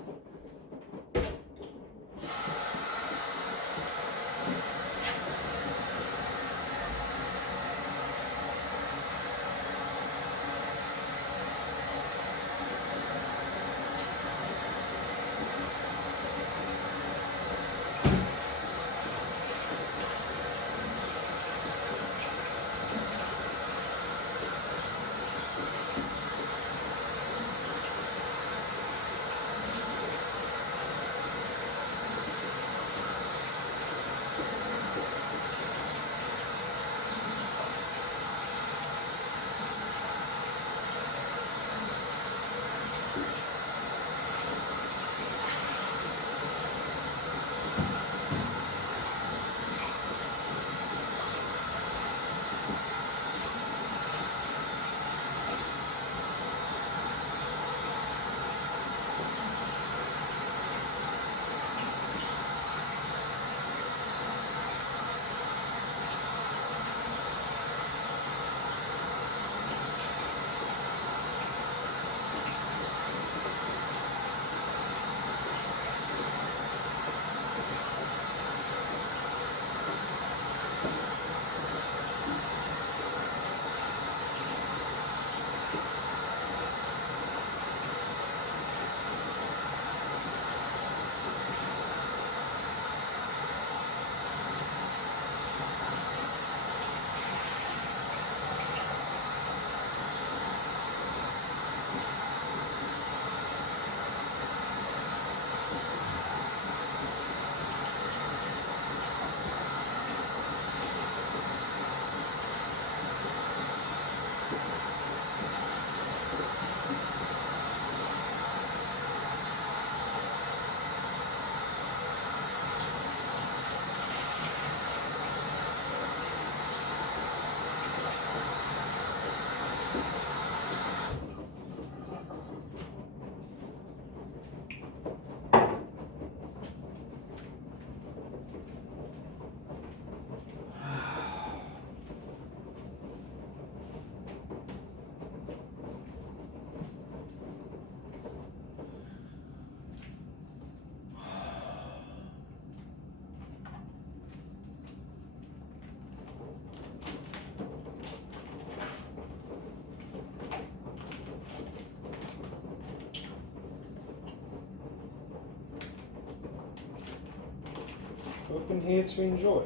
open here to enjoy.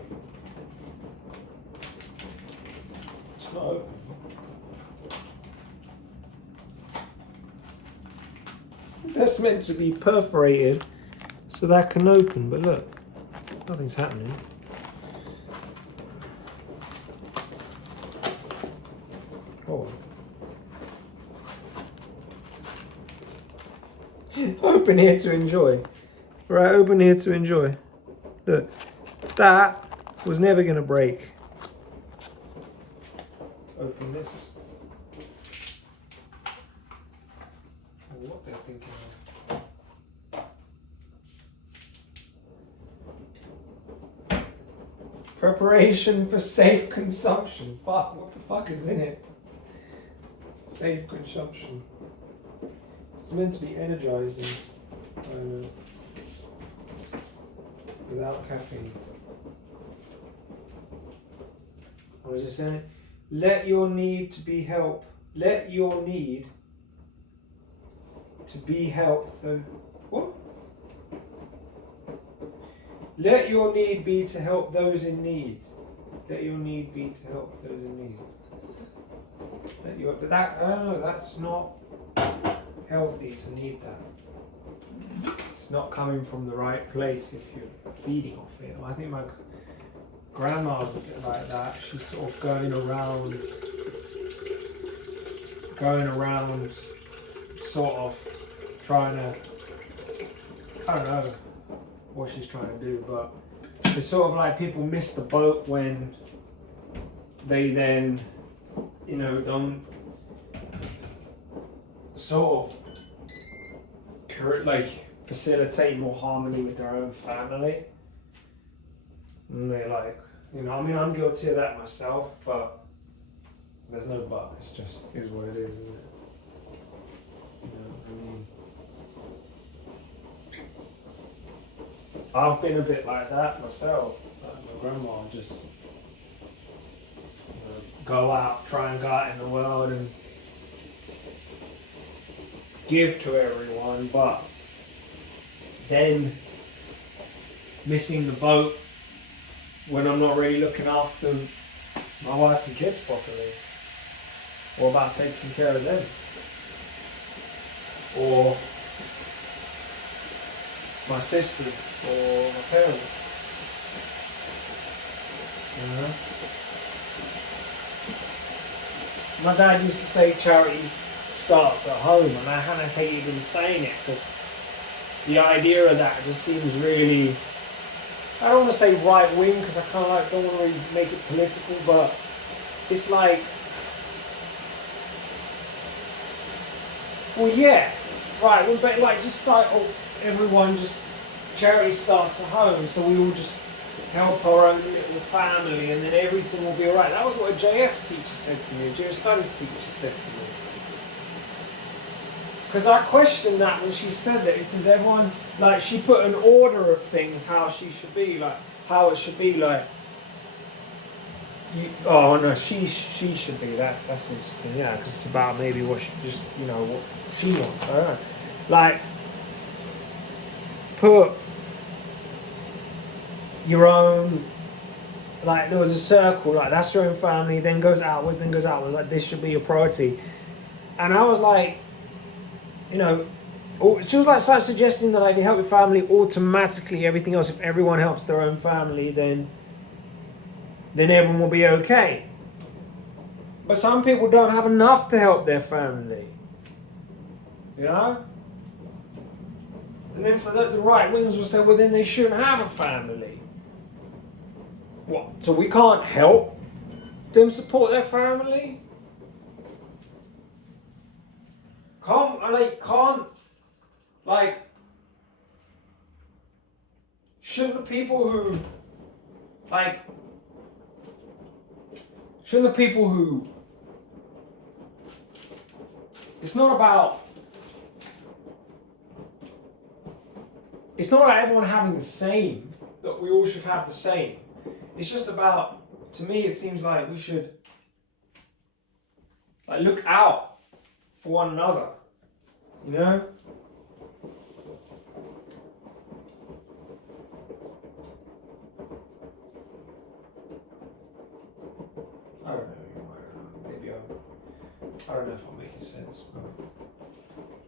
It's not open. That's meant to be perforated so that can open, but look, nothing's happening. Oh. Open here to enjoy. Right, open here to enjoy. Look, that was never going to break. Open this. What they're thinking of. Preparation for safe consumption. Fuck, what the fuck is in it? Safe consumption. It's meant to be energizing. Without caffeine. What was it saying? Let your need to be help. Let your need to be help. What? Let your need be to help those in need. Let your need be to help those in need. But that, I don't know, that's not healthy to need that. It's not coming from the right place if you're feeding off it. I think my grandma's a bit like that. She's sort of going around sort of trying to, I don't know what she's trying to do, but it's sort of like people miss the boat when they then, you know, don't sort of like facilitate more harmony with their own family. And they like You know, I mean, I'm guilty of that myself, but there's no but. It's just is what it is, isn't it? You know, I mean, I've been a bit like that myself. Like my grandma just go out, try and go out in the world and give to everyone, but then missing the boat when I'm not really looking after my wife and kids properly, or about taking care of them, or my sisters, or my parents. You know? My dad used to say charity starts at home, and I kind of hated him saying it because the idea of that just seems really, I don't want to say right wing because I kind of like don't want to really make it political, but it's like, well, yeah, right, well, but like just like, oh, everyone just, charity starts at home, so we all just help our own little family and then everything will be alright. That was what a JS teacher said to me, a Jewish studies teacher said to me. Because I questioned that when she said that. It says everyone, like, she put an order of things how she should be, like, how it should be, like, you, oh no, she should be, that's interesting, yeah, because it's about maybe what she just, you know, what she wants, I don't know. Like, put your own, like, there was a circle, like, that's your own family, then goes outwards, like, this should be your priority. And I was like, you know, she was like started suggesting that like, if you help your family, automatically everything else, if everyone helps their own family, then everyone will be okay. But some people don't have enough to help their family, you know? And then so that the right wings will say, well, then they shouldn't have a family. What? So we can't help them support their family? Shouldn't the people who, it's not about everyone having the same, that we all should have the same. It's just about, to me, it seems like we should like look out for one another, you know? I don't know, maybe I don't know if I'm making sense, but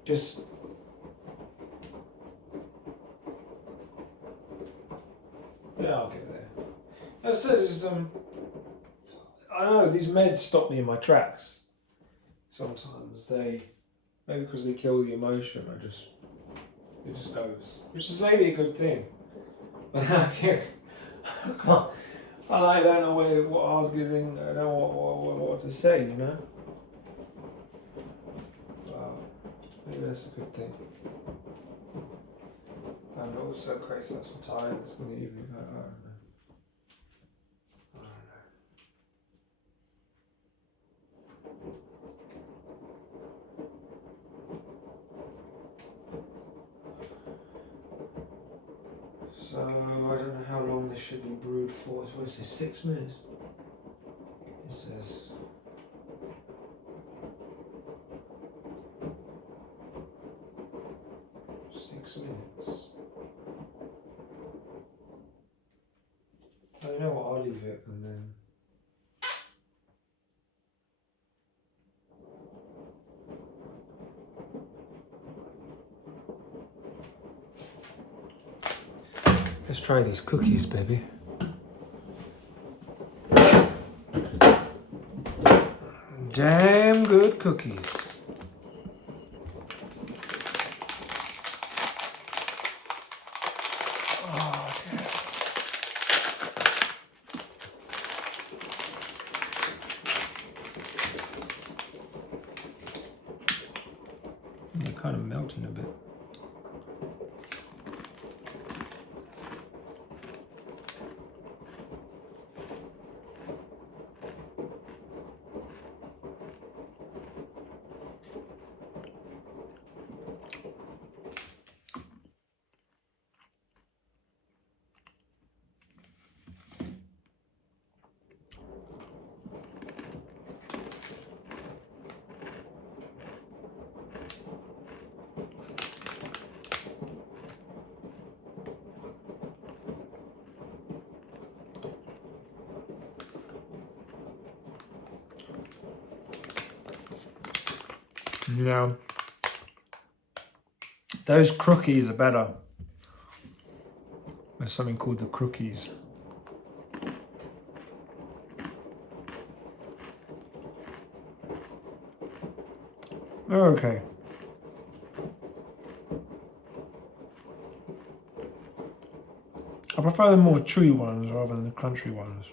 just yeah, I'll get there. As I said, it's, I don't know, these meds stop me in my tracks. Sometimes maybe because they kill the emotion, it just goes. Which is maybe a good thing. But I don't know what I was giving, I don't know what to say, you know? Maybe that's a good thing. And also creates like some tiredness in the evening, I don't know. So, I don't know how long this should be brewed for. What is this, 6 minutes? It says. Minutes. Oh, you know what? I'll leave it and then. Let's try these cookies, baby. Damn good cookies. Kind of melting a bit. Yeah. Those crookies are better. There's something called the crookies. They're okay. I prefer the more chewy ones rather than the crunchy ones.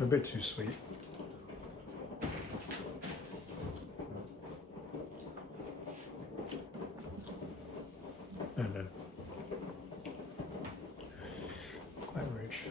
A bit too sweet. And then quite rich.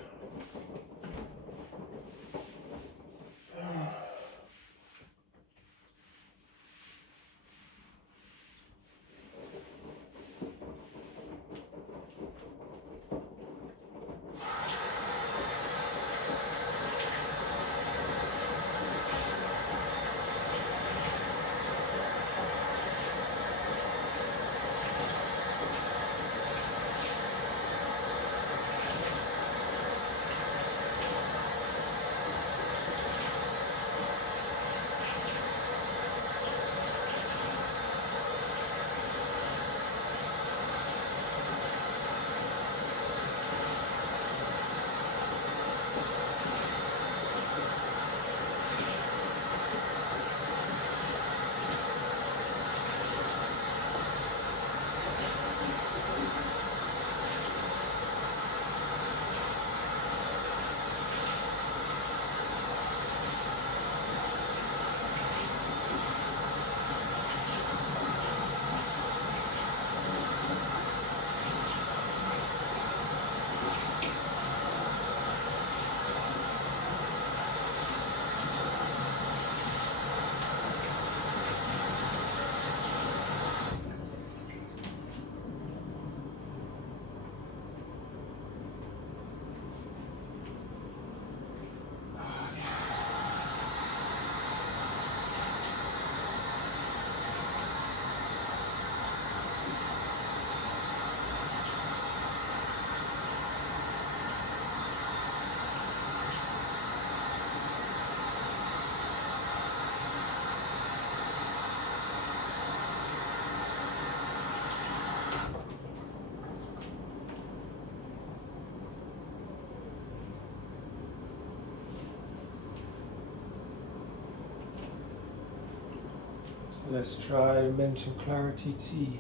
Let's try mental clarity tea.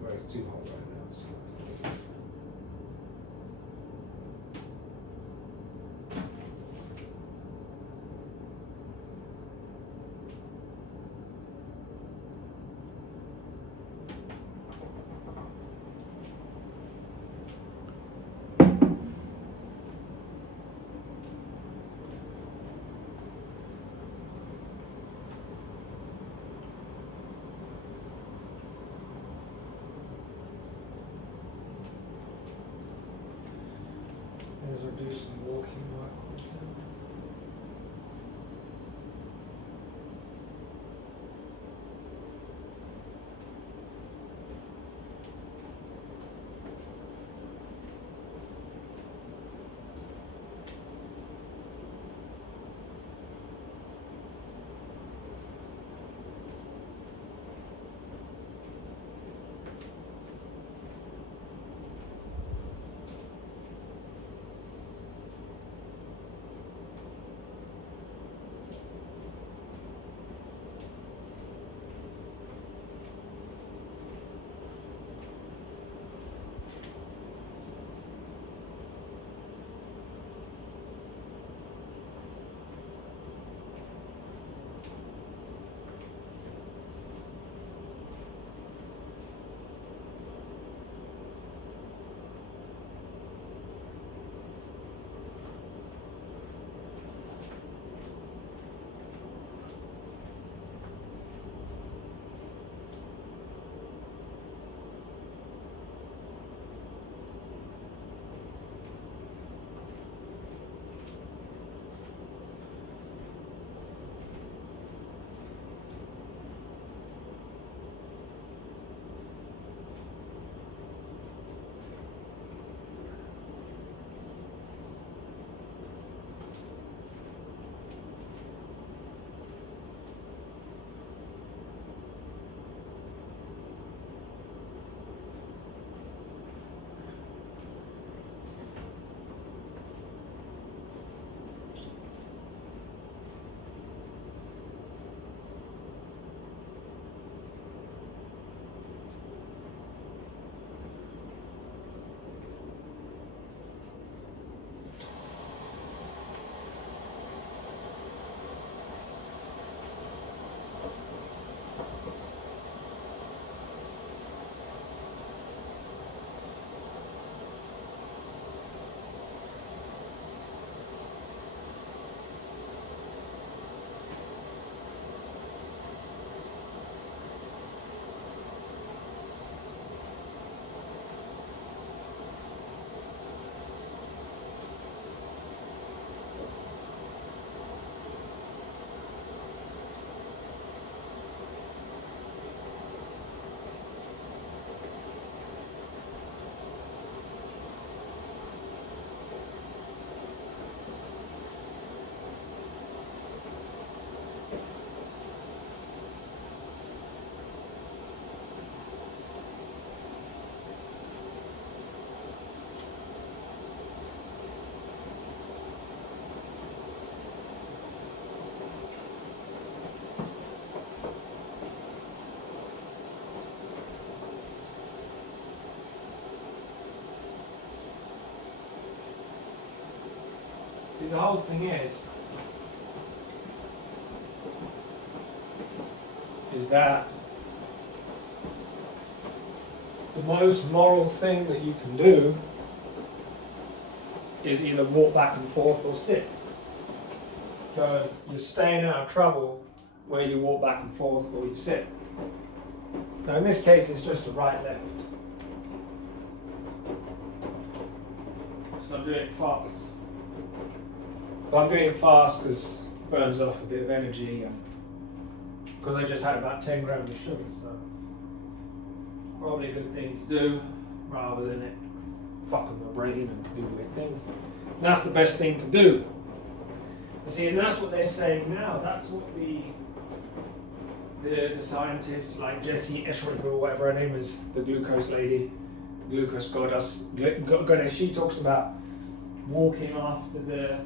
Well, it's too hot right now. So. I'll do some walking work. the whole thing is that the most moral thing that you can do is either walk back and forth or sit. Because you're staying out of trouble where you walk back and forth or you sit. Now in this case it's just a right-left. Because I'm doing it fast. But I'm doing it fast because it burns off a bit of energy and because I just had about 10 grams of sugar, so it's probably a good thing to do rather than it fucking my brain and do weird things. And that's the best thing to do. You see, and that's what they're saying now. That's what the scientists like Jessie Escherichia or whatever her name is, the glucose lady, glucose goddess, she talks about walking after the,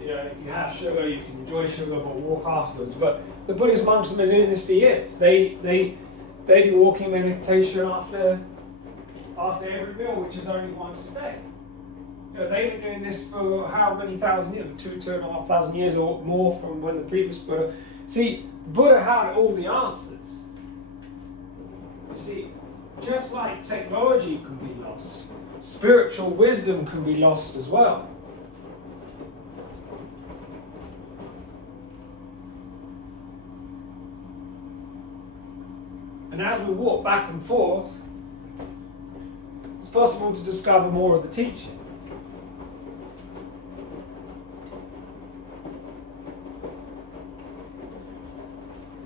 you know, if you have sugar, you can enjoy sugar, but walk afterwards. But the Buddhist monks have been doing this for years. They do walking meditation after every meal, which is only once a day. You know, they've been doing this for how many thousand years? 2,500 years or more from when the previous Buddha. See, Buddha had all the answers. You see, just like technology can be lost, spiritual wisdom can be lost as well. And as we walk back and forth, it's possible to discover more of the teaching.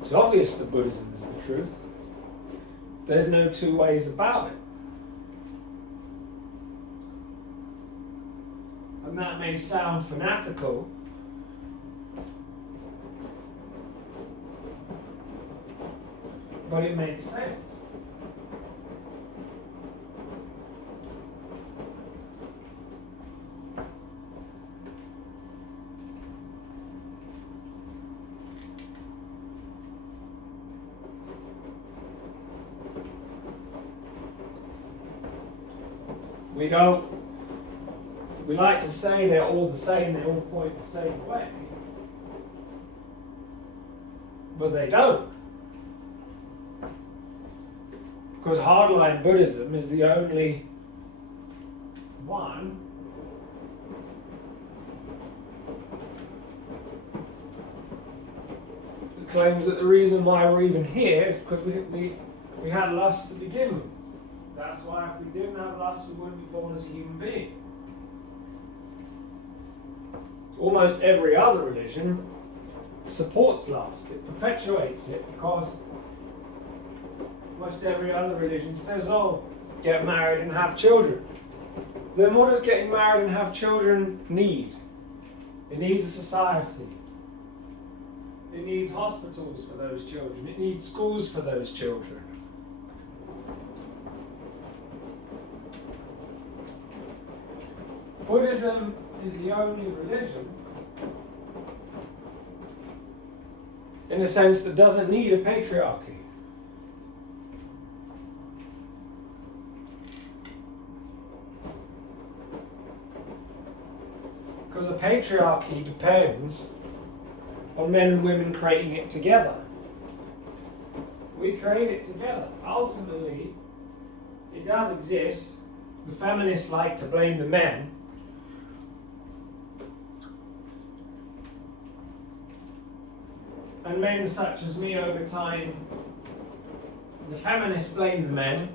It's obvious that Buddhism is the truth. There's no two ways about it. And that may sound fanatical, but it makes sense. We like to say they're all the same, they all point the same way, but they don't. Because hardline Buddhism is the only one that claims that the reason why we're even here is because we had lust to begin with. That's why if we didn't have lust, we wouldn't be born as a human being. Almost every other religion supports lust. It perpetuates it because almost every other religion says, oh, get married and have children. Then what does getting married and have children need? It needs a society. It needs hospitals for those children. It needs schools for those children. Buddhism is the only religion, in a sense, that doesn't need a patriarchy. Because a patriarchy depends on men and women creating it together. We create it together. Ultimately, it does exist. The feminists like to blame the men. And men such as me over time, the feminists blame the men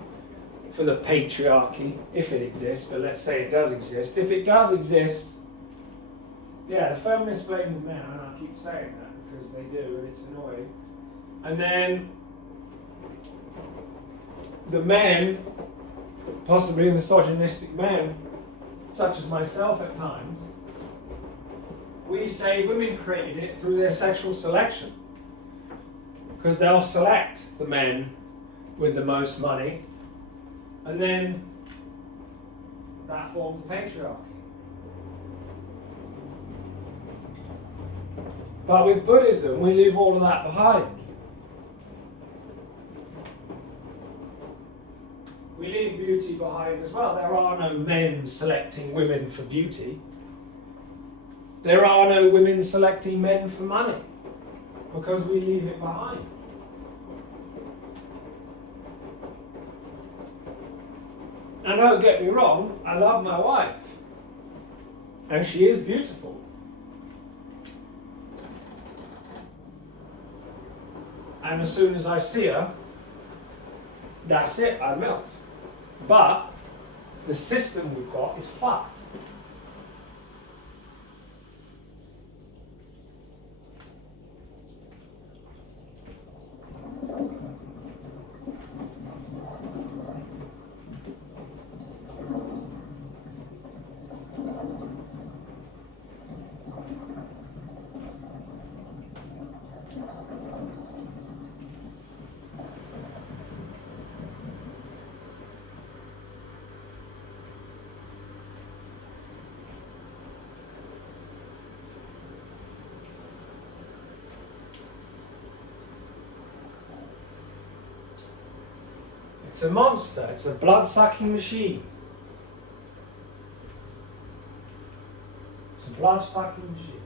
for the patriarchy, if it exists, but let's say it does exist. If it does exist, yeah, the feminists blame the men, and I keep saying that because they do, and it's annoying. And then the men, possibly misogynistic men, such as myself at times, we say women created it through their sexual selection. Because they'll select the men with the most money, and then that forms a patriarchy. But with Buddhism, we leave all of that behind. We leave beauty behind as well. There are no men selecting women for beauty. There are no women selecting men for money because we leave it behind. And don't get me wrong, I love my wife. And she is beautiful. And as soon as I see her, that's it, I melt. But the system we've got is fucked. It's a monster, it's a blood-sucking machine. It's a blood-sucking machine.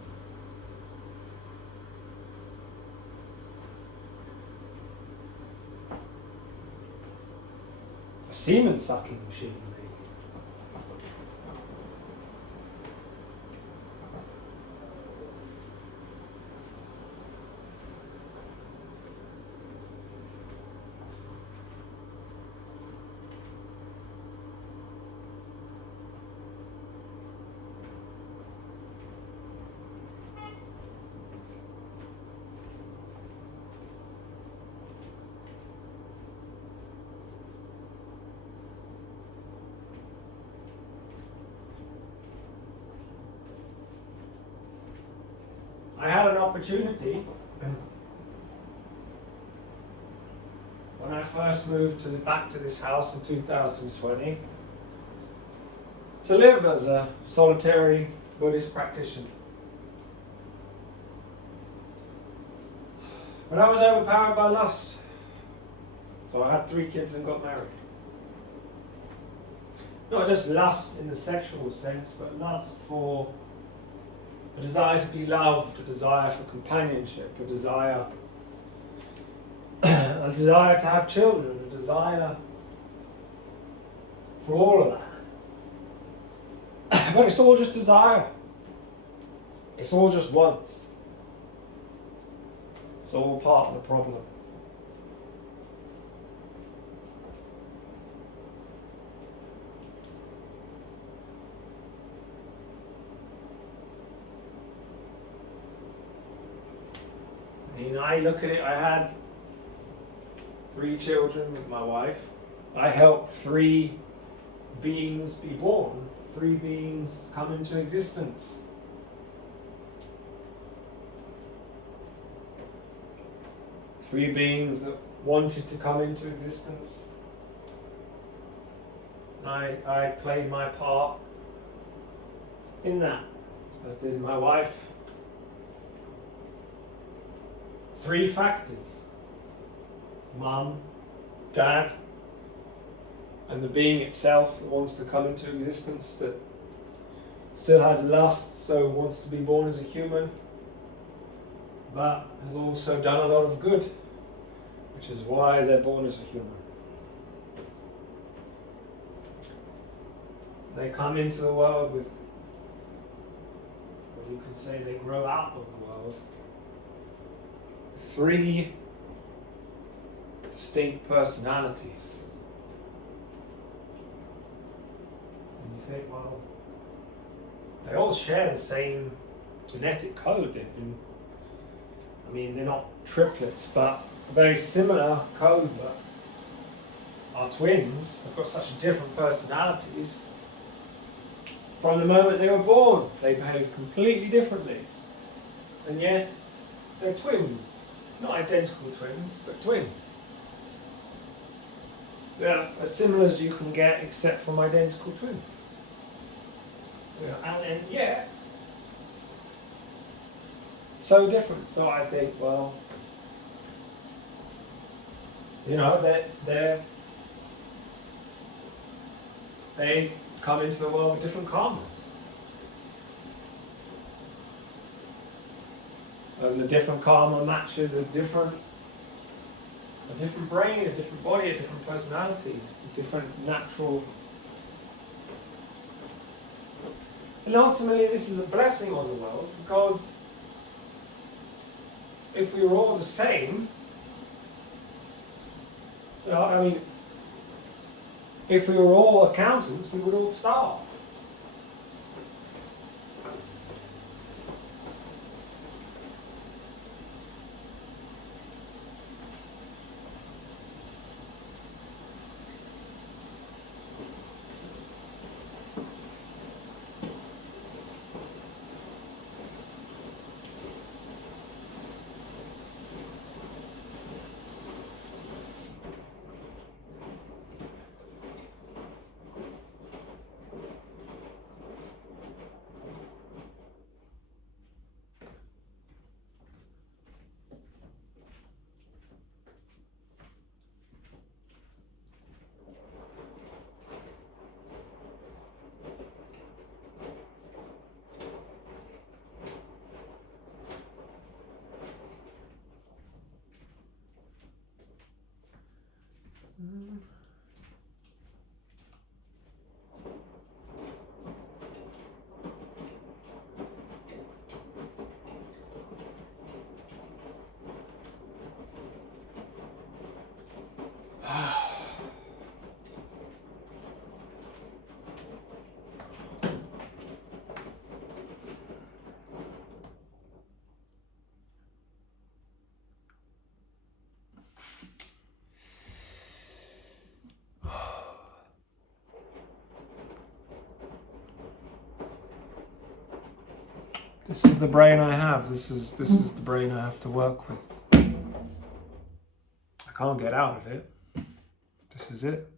A semen-sucking machine, maybe. I had an opportunity when I first moved back to this house in 2020 to live as a solitary Buddhist practitioner. But I was overpowered by lust. So I had 3 kids and got married. Not just lust in the sexual sense, but lust for a desire to be loved, a desire for companionship, a desire to have children, a desire for all of that. But it's all just desire. It's all just wants. It's all part of the problem. I look at it, I had 3 children with my wife. I helped 3 beings be born, 3 beings come into existence. Three beings that wanted to come into existence. I played my part in that, as did my wife. 3 factors: Mum, Dad, and the being itself that wants to come into existence, that still has lust, so wants to be born as a human, but has also done a lot of good, which is why they're born as a human. They come into the world with, or you could say they grow out of the world, 3 distinct personalities. And you think, well, they all share the same genetic code. They're not triplets, but a very similar code, but are twins. They've got such different personalities. From the moment they were born, they behave completely differently. And yet, they're twins. Not identical twins, but twins. They're as similar as you can get, except from identical twins. And yet, so different. So I think, well, they come into the world with different karmas. And the different karma matches a different brain, a different body, a different personality, a different natural. And ultimately, this is a blessing on the world, because if we were all the same, I mean, if we were all accountants, we would all starve. This is the brain I have. This is the brain I have to work with. I can't get out of it. This is it.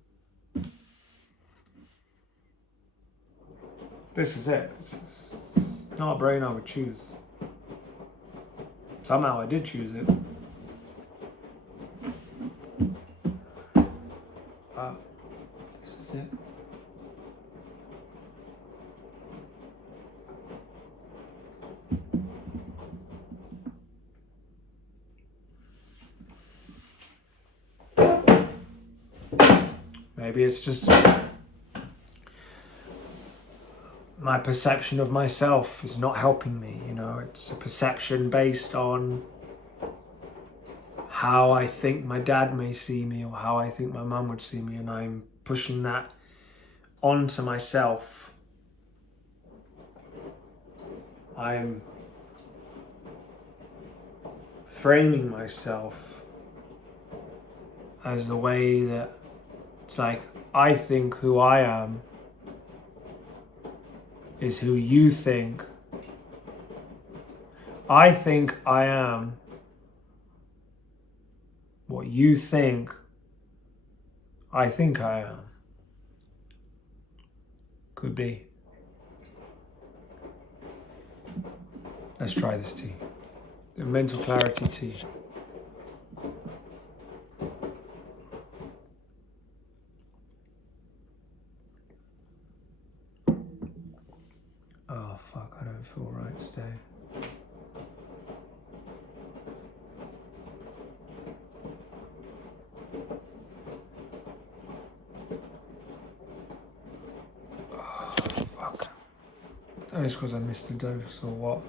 This is it. It's not a brain I would choose. Somehow I did choose it. But this is it. Maybe it's just my perception of myself is not helping me, you know. It's a perception based on how I think my dad may see me or how I think my mum would see me, and I'm pushing that onto myself. I'm framing myself as the way that it's like, I think who I am is who you think. I think I am what you think I think I am. Could be. Let's try this tea. The mental clarity tea. Oh fuck, I don't feel right today. Oh fuck. Oh, it's because I missed the dose or what?